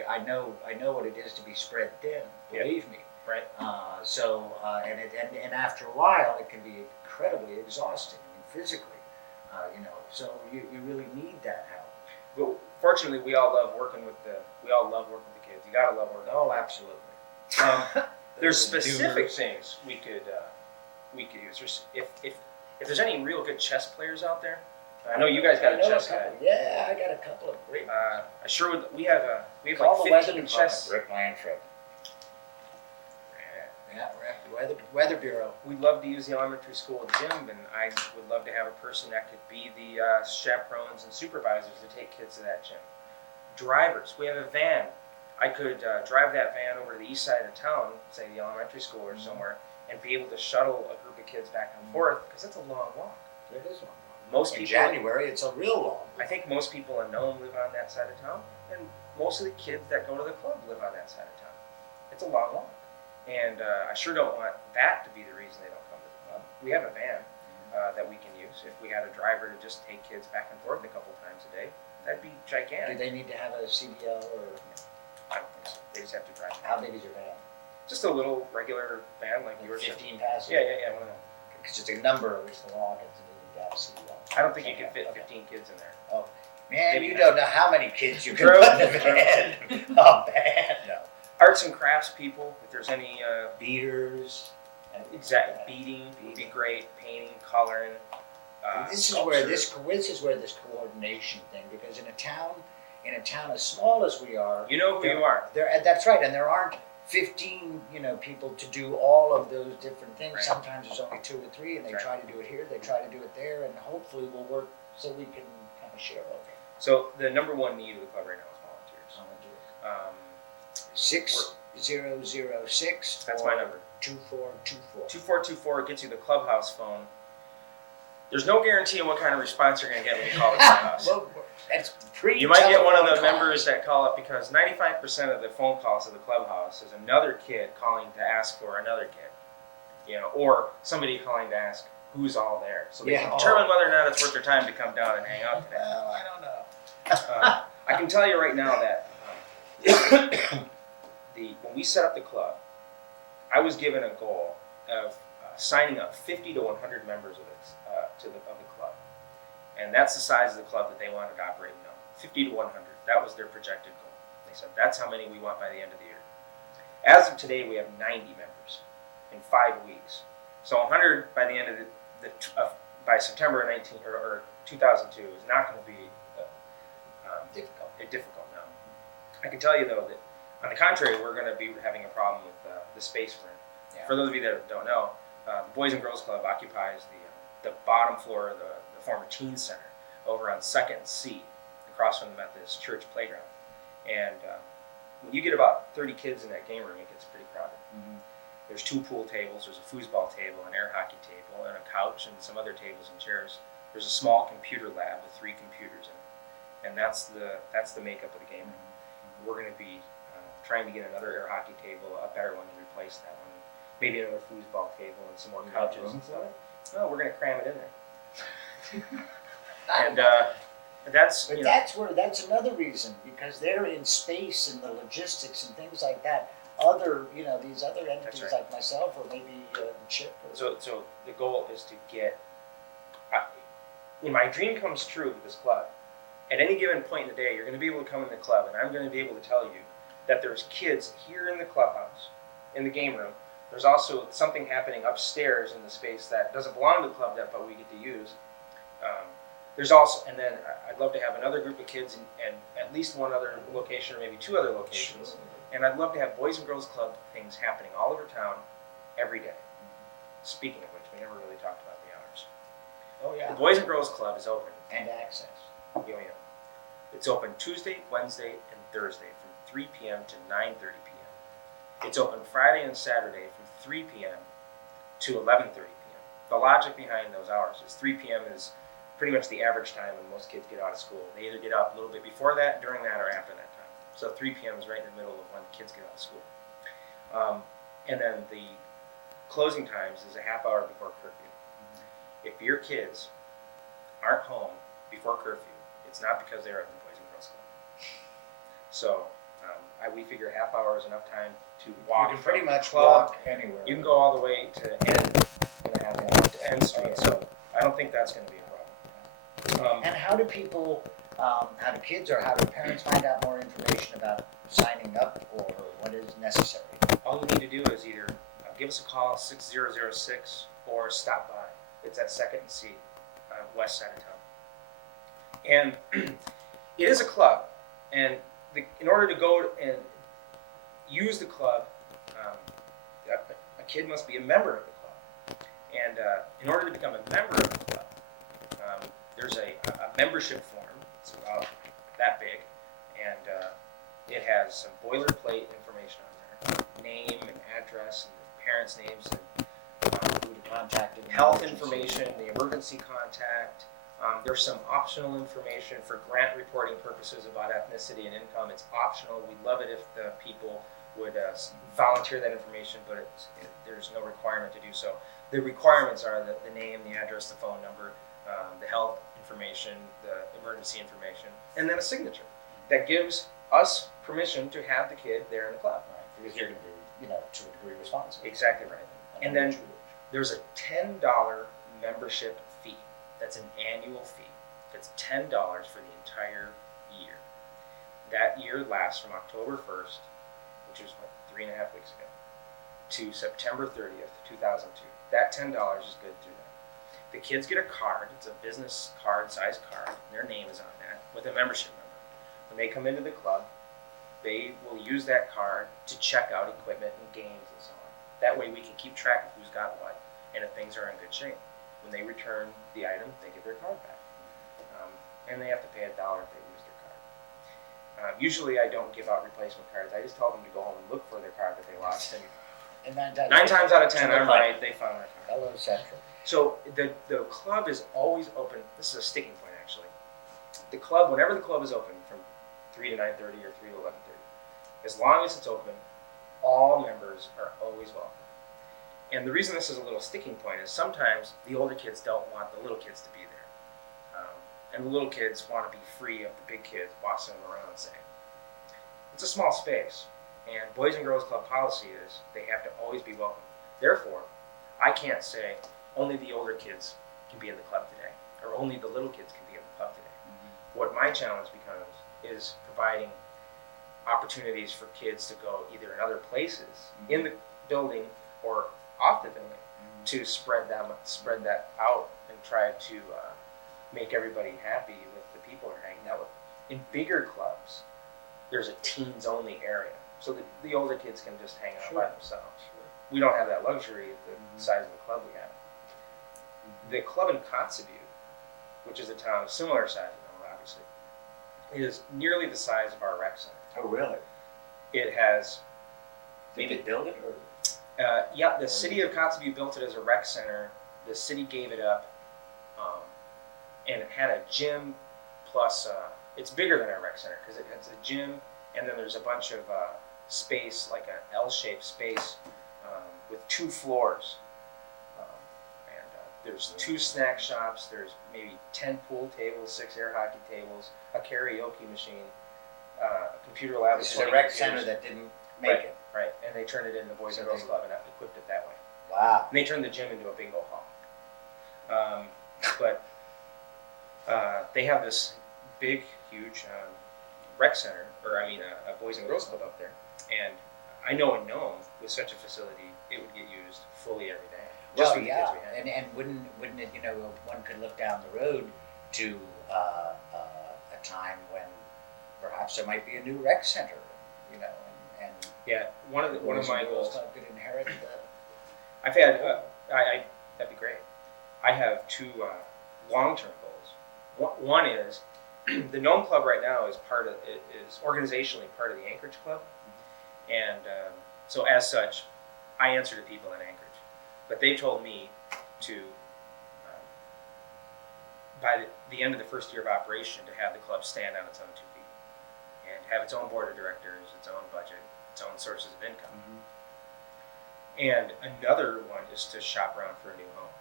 I know what it is to be spread thin, believe me. Right. And after a while, it can be incredibly exhausting, physically, so you really need that help. But fortunately, we all love working with the kids. You gotta love working. Oh, absolutely. There's specific things we could use. If there's any real good chess players out there, I know you guys got a chess guy. Yeah, I got a couple of great. I sure would. We have Call the like weather 15 department, chess. Rick Lantrip. Yeah, weather bureau. We'd love to use the elementary school gym, and I would love to have a person that could be the chaperones and supervisors to take kids to that gym. Drivers, we have a van. I could drive that van over to the east side of town, say the elementary school or somewhere, and be able to shuttle a group of kids back and forth, because it's a long walk. It is one. Most In people, January, it's a real long. I think most people in Nome live on that side of town, and most of the kids that go to the club live on that side of town. It's a long walk. And I sure don't want that to be the reason they don't come to the club. We have a van that we can use. If we had a driver to just take kids back and forth a couple times a day, that'd be Do gigantic. they need to have a CDL or I don't think so. They just have to drive. how big is your van? Just a little regular van like yours. 15 passengers. Yeah. One of them. Because it's a number, it's the law, it's a CDL. I don't think you can fit 15 kids in there. Man, Maybe you not. don't know how many kids you can True. put in the van. Oh, man, no. Arts and crafts people, if there's any Beaters. exact beading would be great. Painting, coloring. This is sculpture. where this coordination thing, because in a town as small as we are, You know who you are. that's right, and there aren't 15 people to do all of those different things. Right. Sometimes there's only 2 or 3, and they That's try to do it here, they try to do it there, and hopefully we'll work so we can kind of share over. So the number one need of the club right now is volunteers. 6006. That's my or number. 2424. 2424 gets you the clubhouse phone. There's no guarantee on what kind of response you're going to get when you call the clubhouse. Well, that's pre. You might get one of the members that call up because 95% of the phone calls to the clubhouse is another kid calling to ask for another kid, or somebody calling to ask who's all there, so they can determine whether or not it's worth their time to come down and hang out today. Well, I don't know. I can tell you right now that when we set up the club, I was given a goal of signing up 50 to 100 members of the club, and that's the size of the club that they wanted to operate now. 50 to 100. That was their projected goal. They said that's how many we want by the end of the year. As of today, we have 90 members in 5 weeks. So 100 by the end of by September 19 or 2002 is not going to be difficult now. I can tell you though that on the contrary, we're going to be having a problem with the space for it. Yeah. For those of you that don't know, the Boys and Girls Club occupies the bottom floor of the former teen center over on 2nd and C, across from the Methodist Church playground. And when you get about 30 kids in that game room, it gets pretty crowded. Mm-hmm. There's 2 pool tables, there's a foosball table, an air hockey table, and a couch, and some other tables and chairs. There's a small computer lab with 3 computers in it, and that's the makeup of the game room. Mm-hmm. We're going to be trying to get another air hockey table, a better one to replace that one, maybe another foosball table and some more couches and stuff. No, we're going to cram it in there. And that's that's another reason, because they're in space and the logistics and things like that. These other entities like myself or maybe Chip. So the goal is to get. When my dream comes true with this club, at any given point in the day, you're going to be able to come in the club, and I'm going to be able to tell you that there's kids here in the clubhouse, in the game room. There's also something happening upstairs in the space that doesn't belong to the club yet, but we get to use. There's also, and then I'd love to have another group of kids and at least one other location or maybe 2 other locations. Sure. And I'd love to have Boys and Girls Club things happening all over town every day. Speaking of which, we never really talked about the hours. Oh yeah. The Boys and Girls Club is open. And access. Yeah. It's open Tuesday, Wednesday, and Thursday from 3 p.m. to 9:30 p.m. It's open Friday and Saturday from 3 p.m. to 11:30 p.m. The logic behind those hours is 3 p.m. is pretty much the average time when most kids get out of school. They either get out a little bit before that, during that, or after that time. So 3 p.m. is right in the middle of when kids get out of school. And then the closing times is a half hour before curfew. Mm-hmm. If your kids aren't home before curfew, it's not because they're at the Boys and Girls Club. So we figure a half hour is enough time to walk. You can pretty much walk anywhere. You can go all the way to End Street. So I don't think that's going to be a problem. And how do people, how do kids or how do parents find out more information about signing up or what is necessary? All you need to do is either give us a call, 6006, or stop by. It's at 2nd and C, west side of town. And it is a club, and in order to go and use the club, a kid must be a member of the club. And in order to become a member of the club, there's a membership form. It's about that big, and it has some boilerplate information on there: name and address, and the parents' names, and who to contact, health information, the emergency contact. There's some optional information for grant reporting purposes about ethnicity and income. It's optional. We'd love it if the people would volunteer that information, but there's no requirement to do so. The requirements are the name, the address, the phone number, the health information, the emergency information, and then a signature that gives us permission to have the kid there in the club. Right, because you're going to be, to a degree responsible. Exactly right. And then there's a $10 membership fee. That's an annual fee. That's $10 for the entire year. That year lasts from October 1st, which is 3.5 weeks ago, to September 30th, 2002. That $10 is good through that. The kids get a card. It's a business card, size card. Their name is on that with a membership number. When they come into the club, they will use that card to check out equipment and games and so on. That way we can keep track of who's got what and if things are in good shape. When they return the item, they get their card back. And they have to pay $1 if they lose their card. Usually I don't give out replacement cards. I just tell them to go home and look for their card that they lost and And that, 9 times out of 10, to the I'm club. right. They found my car. Hello Central. So the club is always open. This is a sticking point, actually. The club, whenever the club is open, from 3 to 9:30 or 3 to 11:30, as long as it's open, all members are always welcome. And the reason this is a little sticking point is sometimes the older kids don't want the little kids to be there, and the little kids want to be free of the big kids bossing them around, saying it's a small space, and Boys and Girls Club policy is they have to always be welcome. Therefore, I can't say only the older kids can be in the club today, or only the little kids can be in the club today. Mm-hmm. What my challenge becomes is providing opportunities for kids to go either in other places in the building or off the building to spread that out and try to make everybody happy with the people they're hanging out with. In bigger clubs, there's a teens only area, so that the older kids can just hang out by themselves. We don't have that luxury at the size of the club we have. The club in Kotzebue, which is a town of similar size to Nome, obviously, is nearly the size of our rec center. Oh, really? It has Did they build it, or? yeah, the city of Kotzebue built it as a rec center. The city gave it up, and it had a gym plus. It's bigger than our rec center because it has a gym, and then there's a bunch of space, like an L-shaped space, with 2 floors. And there's 2 snack shops. There's maybe 10 pool tables, 6 air hockey tables, a karaoke machine, a computer lab. This is a rec center that didn't make it. Right, and they turned it into Boys and Girls Club and equipped it that way. Wow. And they turned the gym into a bingo hall. But they have this big, huge rec center, or I mean a Boys and Girls Club up there. And I know in Nome, with such a facility, it would get used fully every day. Just Well, with the yeah, kids we have. and wouldn't it, one could look down the road to a time when perhaps there might be a new rec center, and Yeah, one of my goals. Club could inherit I've had, that'd be great. I have 2 long-term goals. One is the Nome Club right now is organizationally part of the Anchorage Club, and so as such, I answer to people in Anchorage. But they told me to, by the end of the first year of operation, to have the club stand on its own 2 feet and have its own board of directors, its own budget, its own sources of income. And another one is to shop around for a new home,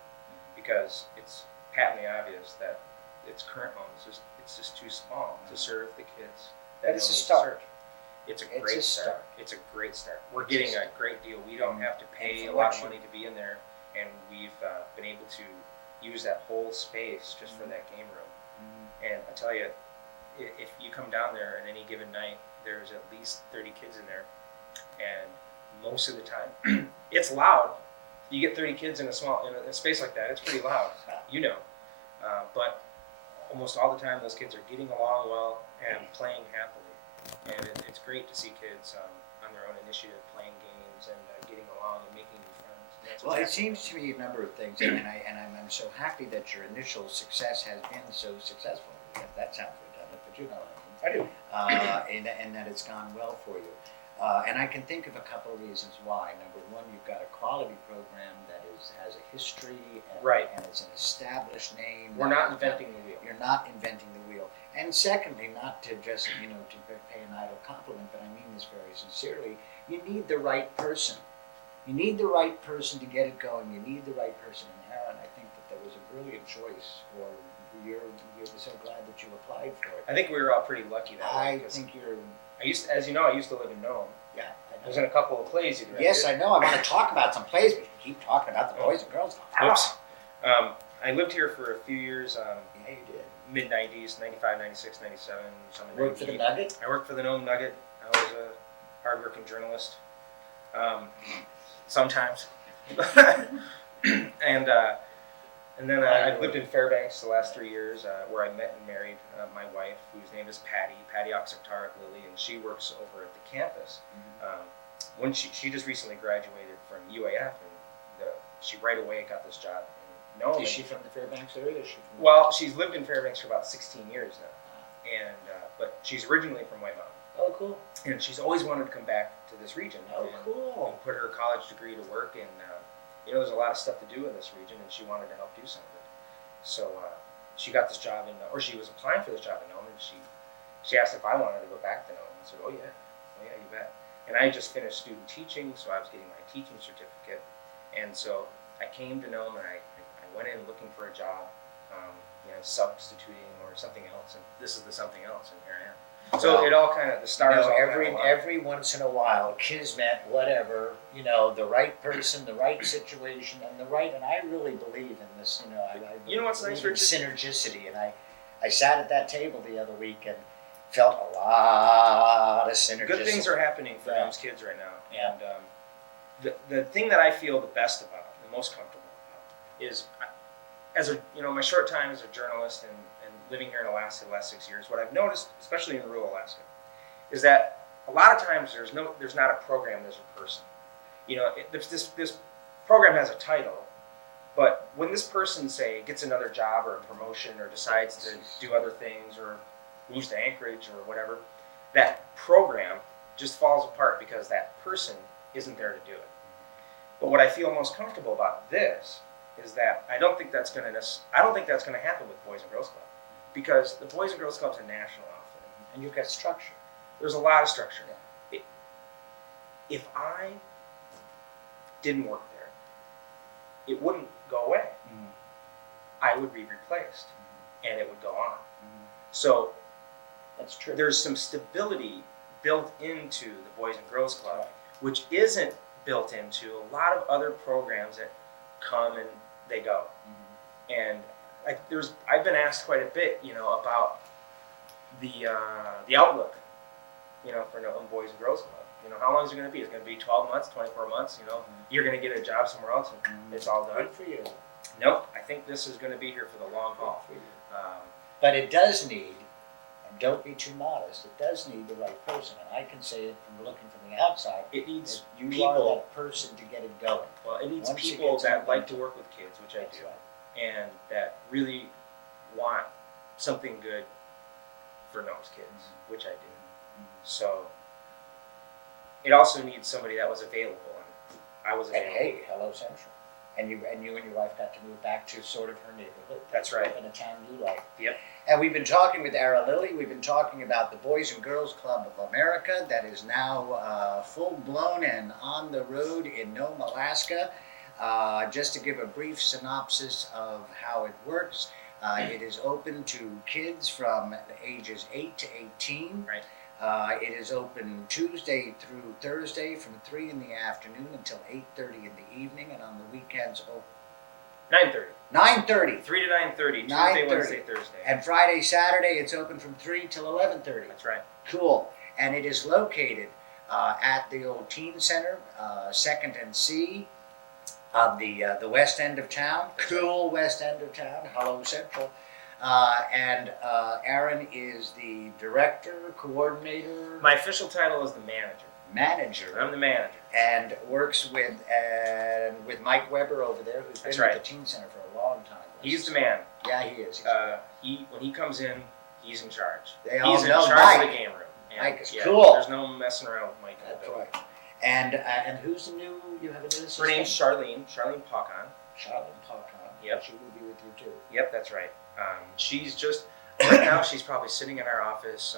because it's patently obvious that its current home is just too small to serve the kids. That is a start. It's a great start. It's a great start. We're getting a great deal. We don't have to pay a lot of money to be in there, and we've been able to use that whole space just for that game room. And I tell you, if you come down there on any given night, there's at least 30 kids in there, and most of the time, it's loud. You get 30 kids in a space like that, it's pretty loud, but almost all the time those kids are getting along well and playing happily, and it's great to see kids on their own initiative playing games and getting along and making new friends. And that's Well, what's it seems to me a number of things, and I'm so happy that your initial success has been so successful. That sounds redundant, but you know what I mean. I do. And that it's gone well for you. And I can think of a couple of reasons why. Number one, you've got a quality program that has a history and, Right. and it's an established name. We're not inventing the wheel. You're not inventing the wheel. And secondly, not to just, to pay an idle compliment, but I mean this very sincerely, you need the right person. You need the right person to get it going. You need the right person in there, and I think that was a brilliant choice for you're so glad that you applied for it. I think we were all pretty lucky that way. I think you're. I used to live in Nome. Yeah. I was in a couple of plays you directed. Yes, I know. I want to talk about some plays, but you keep talking about the Boys and Girls Club. Oops. I lived here for a few years, Yeah, you did. mid-90s, 95, 96, 97, some of Worked for the 98. Nugget? I worked for the Nome Nugget. I was a hardworking journalist. Sometimes. And then I've lived in Fairbanks the last 3 years, where I met and married my wife, whose name is Patty Oxyptaric Lilly, and she works over at the campus. When she just recently graduated from UAF, and she right away got this job in Nome. Is she from the Fairbanks area? Is she from Well, she's lived in Fairbanks for about 16 years now, and but she's originally from White Mountain, Oh, cool. and she's always wanted to come back to this region. Oh, and cool. put her college degree to work, and there's a lot of stuff to do in this region, and she wanted to help do some of it. So she got this job or she was applying for this job in Nome, and she asked if I wanted to go back to Nome. I said, oh yeah, you bet. And I had just finished student teaching, so I was getting my teaching certificate, and so I came to Nome, and I went in looking for a job, substituting or something else, and this is the something else, and here I am. So it all kind of, the stars all every once in a while, kismet, whatever, the right person, the right situation, and I really believe in this, what's nice, believe in Richard? synergisticity, and I sat at that table the other week and felt a lot of synergy. Good things are happening for those kids right now. Yeah. And the thing that I feel the best about, the most comfortable about, is my short time as a journalist and living here in Alaska the last 6 years, what I've noticed, especially in rural Alaska, is that a lot of times there's not a program, there's a person. This program has a title, but when this person, say, gets another job or a promotion or decides to do other things or moves to Anchorage or whatever, that program just falls apart because that person isn't there to do it. But what I feel most comfortable about this is that I don't think that's going to happen with Boys and Girls Club, because the Boys and Girls Club is a national outfit, And you've got structure. there's a lot of structure. If I didn't work there, it wouldn't go away. I would be replaced, and it would go on. So That's true. there's some stability built into the Boys and Girls Club, which isn't built into a lot of other programs that come and they go. And I've been asked quite a bit, about the outlook, for Nome Boys and Girls Club. How long is it going to be? It's going to be 12 months, 24 months. You're going to get a job somewhere else, and it's all done. Good for you. Nope. I think this is going to be here for the long haul. But it does need, and don't be too modest, it does need the right person. And I can say it from looking from the outside. It needs You people. are that person to get it going. Well, it needs Once it people gets that like momentum. to work with kids, which I That's do, right. and that really want something good for Nome's kids, which I do. So it also needs somebody that was available, and I was And available. hey, hello Central. And you and your wife got to move back to sort of her neighborhood. That's right. In a town you like. Yep. And we've been talking with Ara Lilly. We've been talking about the Boys and Girls Club of America that is now full blown and on the road in Nome, Alaska. Just to give a brief synopsis of how it works, it is open to kids from ages 8 to 18. Right. It is open Tuesday through Thursday from 3 in the afternoon until 8:30 in the evening, and on the weekends open 9:30. 9:30. 3 to 9:30. Tuesday, 9:30. Wednesday, Thursday. And Friday, Saturday, it's open from 3 till 11:30. That's right. Cool. And it is located at the old teen center, 2nd and C, of the west end of town. Cool west end of town. Hello Central. And Aaron is the director, coordinator, My official title is the manager. manager, I'm the manager. and works with Mike Weber over there, who's been That's at right. the teen center for a long time. He's the man. Yeah, he is. When he comes in, he's in charge. They all He's in know charge Mike. of the game room. And, Mike is cool. There's no messing around with Mike. That's right. And who's the new? You have a new assistant? Her name's Charlene Paucon. Charlotte Popcon. Yep. She will be with you too. Yep, that's right. She's just right now. She's probably sitting in our office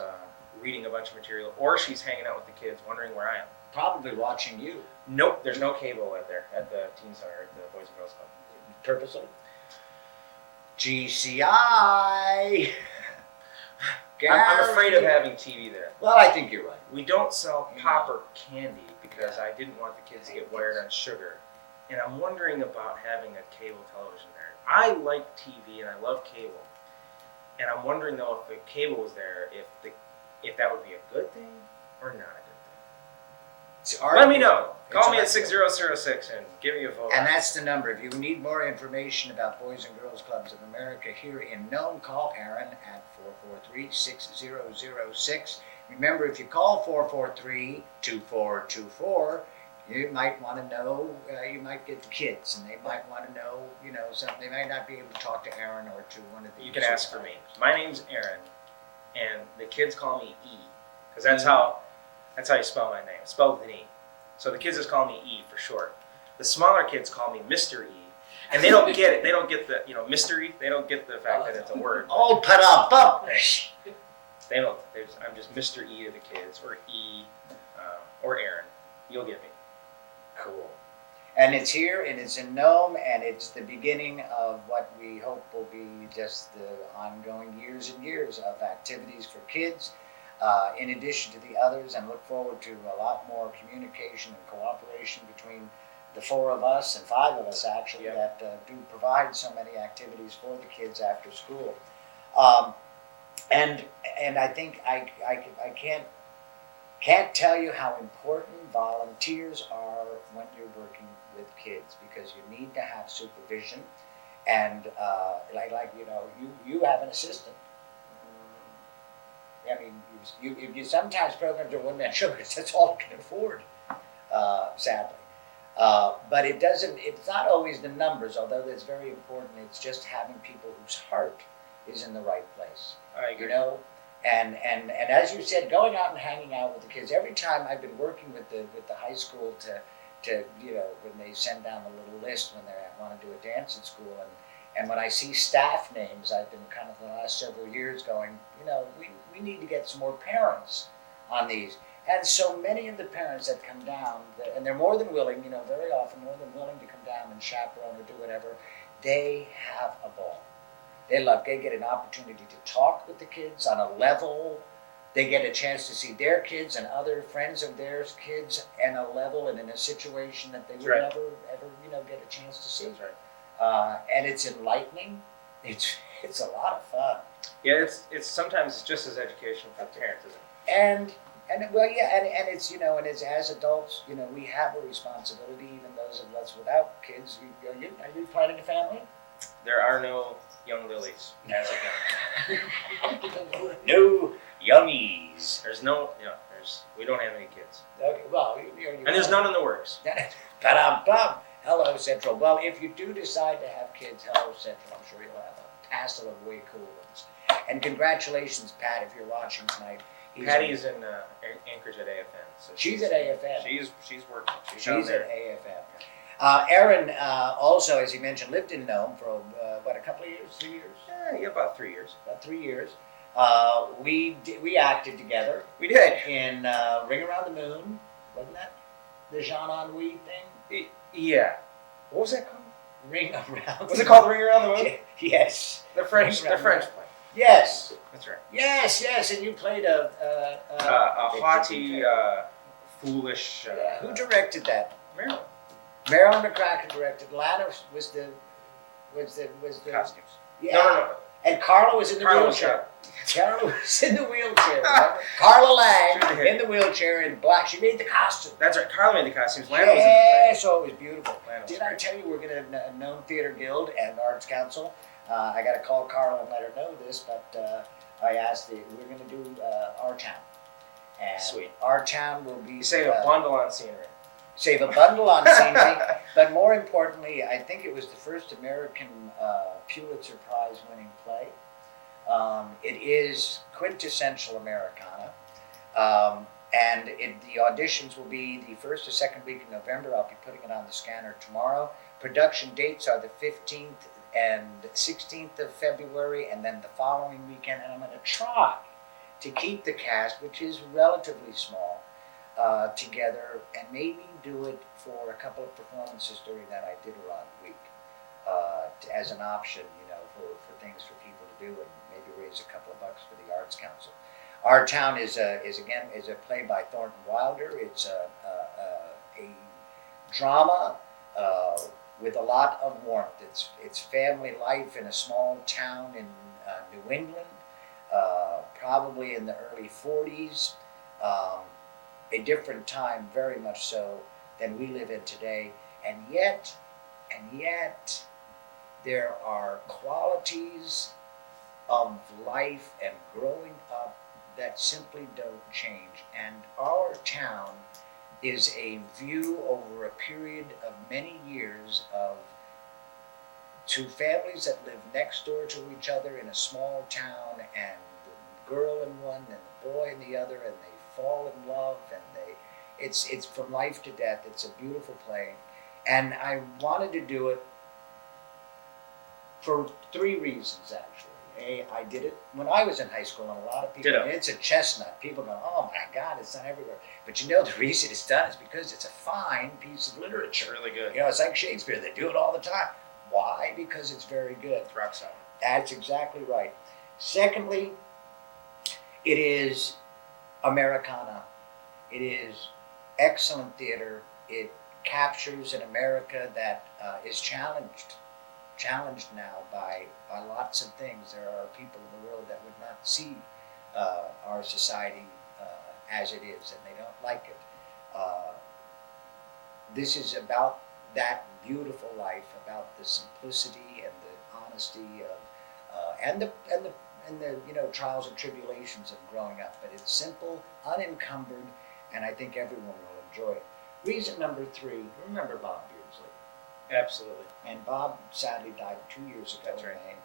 reading a bunch of material, or she's hanging out with the kids, wondering where I am. Probably watching you. Nope, there's no cable out there at the teen center, at the Boys and Girls Club. Purposely. GCI. I'm afraid of Gary. having TV there. Well, I think you're right. We don't sell pop or candy because I didn't want the kids to get wired on sugar. And I'm wondering about having a cable television there. I like TV and I love cable. And I'm wondering though if the cable was there, if that would be a good thing or not a good thing. It's Let me know. It's Call me at arguable. 6006 and give me a vote. And that's the number. If you need more information about Boys and Girls Clubs of America here in Nome, call Aaron at 443-6006. Remember, if you call 443-2424, you might want to know, you might get the kids, and they might want to know, something. They might not be able to talk to Aaron or to one of the. You can ask for me. My name's Aaron, and the kids call me E. because that's how you spell my name. It's spelled with an E. So the kids just call me E for short. The smaller kids call me Mr. E, and they don't get it. They don't get the mystery. They don't get the fact that it's a word. Oh, put up, up. They don't. I'm just Mr. E to the kids, or E, or Aaron. You'll get me. Cool. And it's here, and it's in Nome, and it's the beginning of what we hope will be just the ongoing years and years of activities for kids, in addition to the others, and look forward to a lot more communication and cooperation between the four of us, and five of us actually, that do provide so many activities for the kids after school. And I think I can't tell you how important volunteers are when you're working with kids, because you need to have supervision, and you have an assistant. I mean, you sometimes programs are one-man shows. That's all you can afford, sadly. But it's not always the numbers, although that's very important. It's just having people whose heart is in the right place. I agree. And as you said, going out and hanging out with the kids. Every time I've been working with the high school to when they send down the little list when they want to do a dance at school, and when I see staff names, I've been kind of the last several years going, we need to get some more parents on these. And so many of the parents that come down, and they're more than willing, very often more than willing to come down and chaperone or do whatever, they have a ball. They get an opportunity to talk with the kids on a level. They get a chance to see their kids and other friends of theirs' kids on a level and in a situation that they would never, ever, get a chance to see. That's right. And it's enlightening. It's a lot of fun. Yeah, it's sometimes just as educational for the parents, isn't it? And it's and it's as adults, we have a responsibility. Even those of us without kids, are you planning a family? There are no young lilies as of now. No youngies. There's no, we don't have any kids. Okay, well, And there's none in the works. Ba-dum-bum. Hello, Central. Well, if you do decide to have kids, hello, Central. I'm sure you'll have a tassel of way cool ones. And congratulations, Pat, if you're watching tonight. Patty's in Anchorage at AFN. So she's at AFN. She's working. She's at AFN. Aaron also, as he mentioned, lived in Nome for a couple of years, 3 years? Yeah, about 3 years. About 3 years. We acted together. We did. In Ring Around the Moon, wasn't that the Jean Ennui thing? Yeah. What was that called? Ring Around. Was it called Ring Around the Moon? Yes. The French play. Yes. That's right. Yes, and you played a haughty, foolish. Who directed that? Marilyn. Marilyn McCracken directed. Lana was the Costumes. Yeah. No. And Carla was in the wheelchair. Carla was in the wheelchair. Remember? Carla Lang in the wheelchair in black. She made the costume. That's right. Carla made the costumes. Lana was in the play. So it was beautiful. Did I tell you we're going to have a Nome Theater Guild and Arts Council? I got to call Carla and let her know this, but I asked we're going to do Our Town. And Sweet. Our Town will be... You save a bundle on scenery. Save a bundle on scenery, but more importantly, I think it was the first American Pulitzer Prize winning play. It is quintessential Americana, and the auditions will be the first or second week in November. I'll be putting it on the scanner tomorrow. Production dates are the 15th and 16th of February, and then the following weekend, and I'm going to try to keep the cast, which is relatively small, together, and maybe do it for a couple of performances during that Iditarod week as an option, for things for people to do, and maybe raise a couple of bucks for the Arts Council. Our Town is a play by Thornton Wilder. It's a drama with a lot of warmth. It's family life in a small town in New England, probably in the early 40s. A different time, very much so, than we live in today, and yet, there are qualities of life and growing up that simply don't change. And Our Town is a view over a period of many years of two families that live next door to each other in a small town, and the girl in one and the boy in the other, and they fall in love, and it's from life to death. It's a beautiful play, and I wanted to do it for three reasons actually. I did it when I was in high school, and a lot of people. Ditto. And it's a chestnut. People go, "Oh my God, it's done everywhere." But you know the reason it's done is because it's a fine piece of It's literature. really good. You know, it's like Shakespeare. They do it all the time. Why? Because it's very good. It's rock solid. That's exactly right. Secondly, it is Americana. It is excellent theater. It captures an America that is challenged now by lots of things. There are people in the world that would not see our society as it is, and they don't like it. This is about that beautiful life, about the simplicity and the honesty of and the trials and tribulations of growing up. But it's simple, unencumbered, and I think everyone will enjoy it. Reason number three: remember Bob Beardsley. Absolutely. And Bob sadly died 2 years ago. That's right. in May.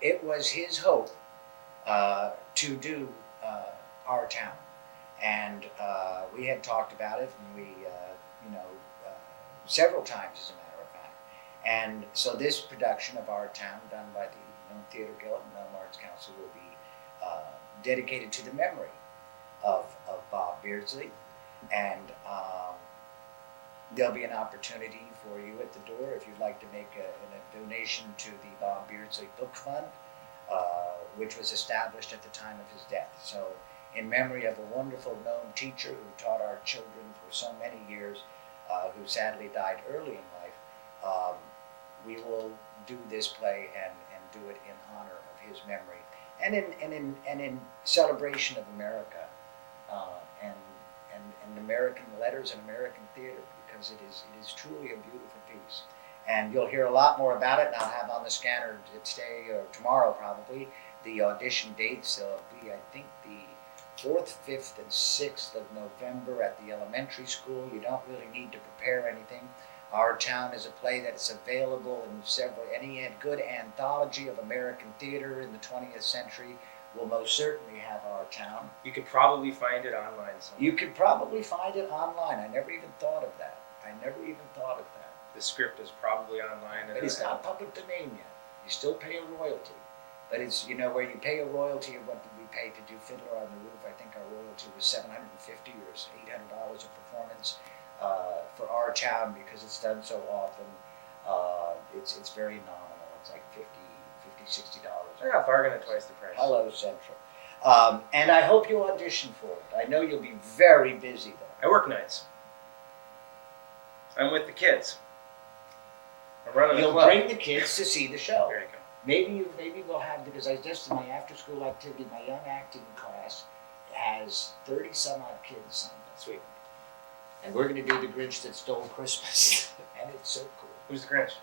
It was his hope to do our town, and we had talked about it, and we, several times, as a matter of fact. And so this production of Our Town, done by the Nome Theater Guild and Nome Arts Council, will be dedicated to the memory of Bob Beardsley, and there'll be an opportunity for you at the door if you'd like to make a donation to the Bob Beardsley Book Fund, which was established at the time of his death. So, in memory of a wonderful Nome teacher who taught our children for so many years, who sadly died early in life, we will do this play and do it in honor of his memory, and in celebration of America, and American letters and American theater, because it is truly a beautiful piece. And you'll hear a lot more about it, and I'll have on the scanner today or tomorrow probably the audition dates. They'll be, I think, the 4th, 5th, and 6th of November at the elementary school. You don't really need to prepare anything. Our Town is a play that is available in any good anthology of American theater in the 20th century will most certainly have Our Town. You could probably find it online somewhere. You could probably find it online. I never even thought of that. The script is probably online. But it's not public domain yet. You still pay a royalty. But it's, where you pay a royalty of what did we pay to do Fiddler on the Roof. I think our royalty was $750 or $800 a performance for Our Town, because it's done so often. It's very nominal. It's like $50, $60. I got bargain at twice the price. Hello, Central. And I hope you audition for it. I know you'll be very busy though. I work nights. I'm with the kids. I'm running a You'll club. bring the kids to see the show. There you go. Maybe we'll have, because I just in my after-school activity, my young acting class has 30 some odd kids signed up. Sweet. And we're going to do The Grinch That Stole Christmas, and it's so cool. Who's the Grinch?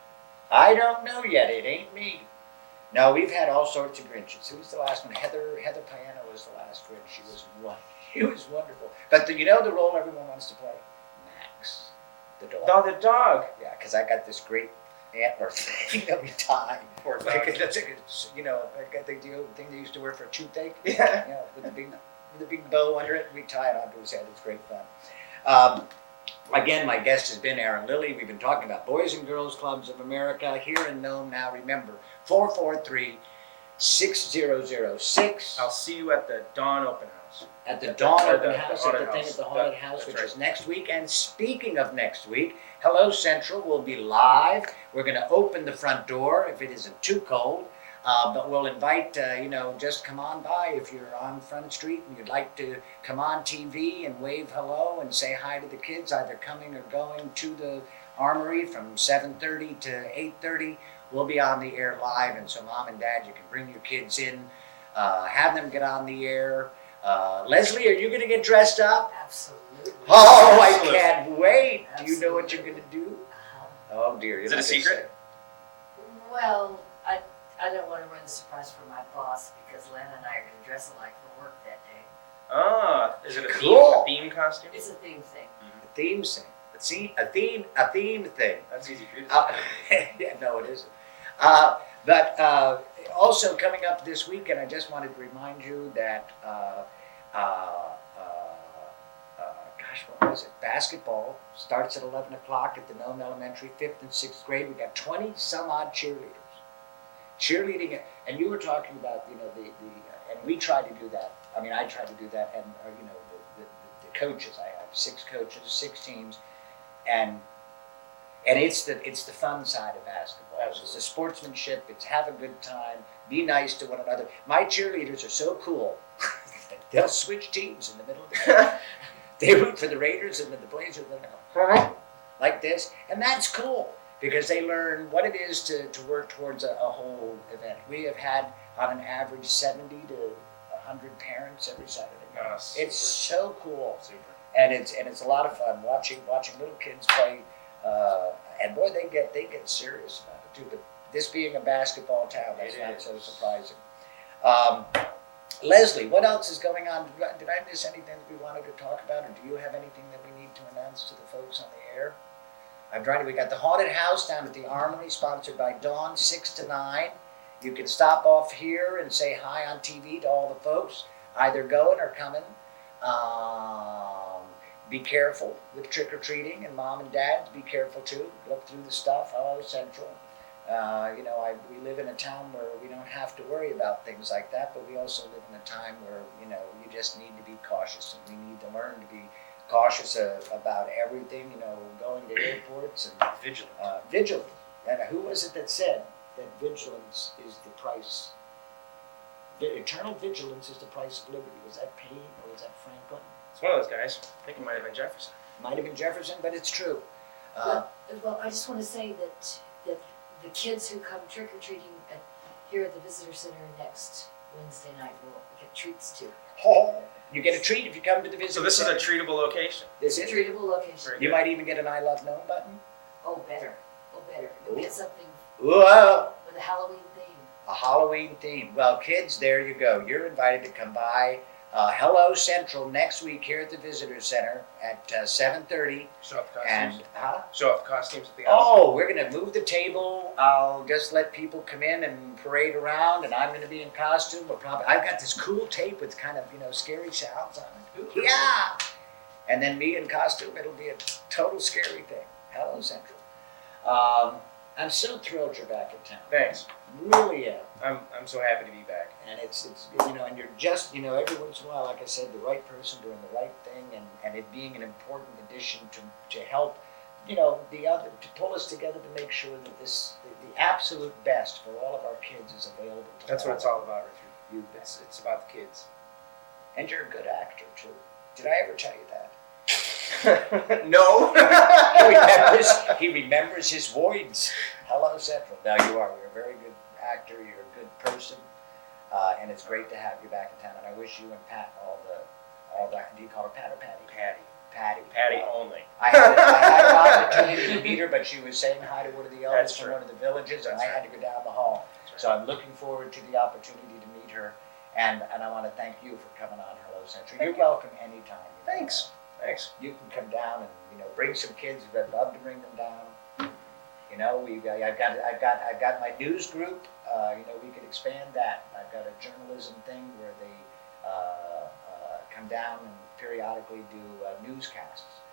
I don't know yet. It ain't me. No, we've had all sorts of Grinches. Who was the last one? Heather Piano was the last Grinch. She was wonderful. But the role everyone wants to play? Max, the dog. Oh, the dog. Yeah, because I got this great antler thing that we tie. Poor dog. Like the thing they used to wear for a toothache. Yeah. With the big bow under it. We tie it onto his head. It's great fun. Again, my guest has been Aaron Lilly. We've been talking about Boys and Girls Clubs of America here in Nome. Now remember, 443-6006. I'll see you at the Dawn Open House. At the Dawn Or Open the House, haunted at the thing house. at the Haunted That- House, that's which right. is next week. And speaking of next week, Hello Central will be live. We're going to open the front door if it isn't too cold. But we'll invite, just come on by if you're on Front Street and you'd like to come on TV and wave hello and say hi to the kids, either coming or going to the Armory from 7:30 to 8:30. We'll be on the air live, and so Mom and Dad, you can bring your kids in, have them get on the air. Leslie, are you going to get dressed up? Absolutely. Oh, Absolutely. I can't wait. Do you know what you're going to do? Uh-huh. Oh, dear. Is you're it a not gonna secret? Well, I don't want to ruin the surprise for my boss, because Len and I are going to dress alike for work that day. Ah, is it a Cool. theme costume? It's a theme thing. A theme thing. A theme thing. That's easy for you to say. Yeah, no, it isn't. But also coming up this weekend, I just wanted to remind you that what was it? Basketball starts at 11 o'clock at the Nome Elementary, 5th and 6th grade. We got 20 some odd cheerleaders. Cheerleading, and you were talking about, and we try to do that. I mean, I try to do that, and, the coaches, I have 6 coaches, 6 teams, and it's the fun side of basketball. Absolutely. It's the sportsmanship, it's have a good time, be nice to one another. My cheerleaders are so cool, they'll switch teams in the middle of the game. They root for the Raiders and then the Blazers, like this, and that's cool because they learn what it is to work towards a whole event. We have had on an average 70 to 100 parents every Saturday night. It's so cool, and it's a lot of fun watching little kids play, and boy, they get serious about it too. But this being a basketball town, that's not so surprising. Leslie, what else is going on? Did I miss anything that we wanted to talk about, or do you have anything that we need to announce to the folks on the air? I'm trying to. We got the haunted house down at the Armory, sponsored by Dawn, 6 to 9. You can stop off here and say hi on TV to all the folks, either going or coming. Be careful with trick or treating, and mom and dad, be careful too. Look through the stuff. Hello Central. We live in a town where we don't have to worry about things like that, but we also live in a time where, you just need to be cautious, and we need to learn to be cautious about everything, going to airports and vigilant. And who was it that said that vigilance is the price? Eternal vigilance is the price of liberty. Was that Paine or was that Franklin? It's one of those guys. I think it might have been Jefferson. Might have been Jefferson, but it's true. Well, I just want to say that the kids who come trick-or-treating here at the visitor center next Wednesday night will get treats too. Oh, you get a treat if you come to the visitor So this center. is a treatable location. This is Treatable location. Very You good. might even get an I Love Nome button. Oh, better. You'll get something Whoa! with a Halloween theme. A Halloween theme. Well, kids, there you go. You're invited to come by Hello Central next week here at the Visitor Center at 7:30. Show off the And, costumes. Show off the costumes at the end. oh, we're going to move the table. I'll just let people come in and parade around, and I'm going to be in costume. I've got this cool tape with kind of, scary sounds on it. Yeah! And then me in costume, it'll be a total scary thing. Hello Central. I'm so thrilled you're back in town. Thanks. Really am. I'm so happy to be back. And it's and you're just, every once in a while, like I said, the right person doing the right thing, and it being an important addition to help, to pull us together to make sure that the absolute best for all of our kids is available to That's all. what it's all about, Richard. You It's about the kids. And you're a good actor too. Did I ever tell you that? No. He remembers his voids. Hello Central. Now you're a very good actor. You're a good person. And it's great to have you back in town. And I wish you and Pat all the, do you call her Pat or Patty? Patty. Patty only. I had an opportunity to meet her, but she was saying hi to one of the elders That's from true. one of the villages, and That's I had to go down the hall. That's So I'm looking forward to the opportunity to meet her, and I want to thank you for coming on Hello Century. You're welcome anytime. Thanks. Thanks. You can come down and bring some kids. I'd love to bring them down. I've got my news group. We could expand that. I've got a journalism thing where they come down and periodically do newscasts.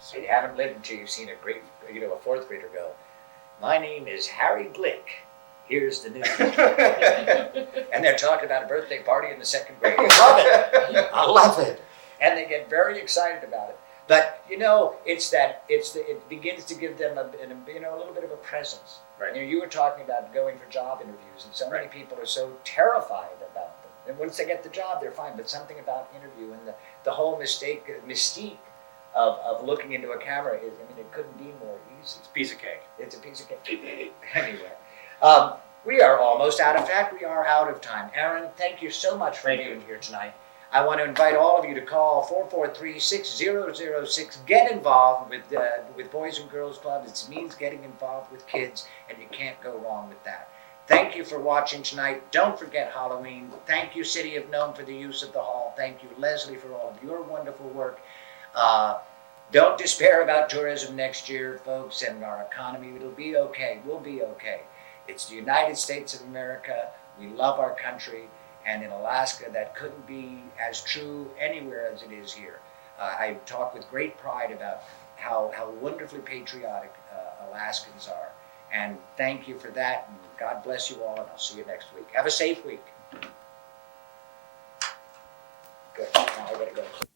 So you haven't lived until you've seen a fourth grader go, "My name is Harry Glick. Here's the news." And they're talking about a birthday party in the second grade. I love it. I love it. And they get very excited about it. But it begins to give them a little bit of a presence. Right. You were talking about going for job interviews, and so many people are so terrified about them. And once they get the job, they're fine. But something about interview and the whole mystique of looking into a camera is, it couldn't be more easy. It's a piece of cake. It's a piece of cake. Anyway, we are almost out. In fact, we are out of time. Aaron, thank you so much for being here tonight. I want to invite all of you to call 443-6006. Get involved with Boys and Girls Club. It means getting involved with kids, and you can't go wrong with that. Thank you for watching tonight. Don't forget Halloween. Thank you, City of Nome, for the use of the hall. Thank you, Leslie, for all of your wonderful work. Don't despair about tourism next year, folks, and our economy. It'll be okay. We'll be okay. It's the United States of America. We love our country. And in Alaska, that couldn't be as true anywhere as it is here. I talk with great pride about how wonderfully patriotic Alaskans are. And thank you for that, and God bless you all, and I'll see you next week. Have a safe week. Good, now I gotta go.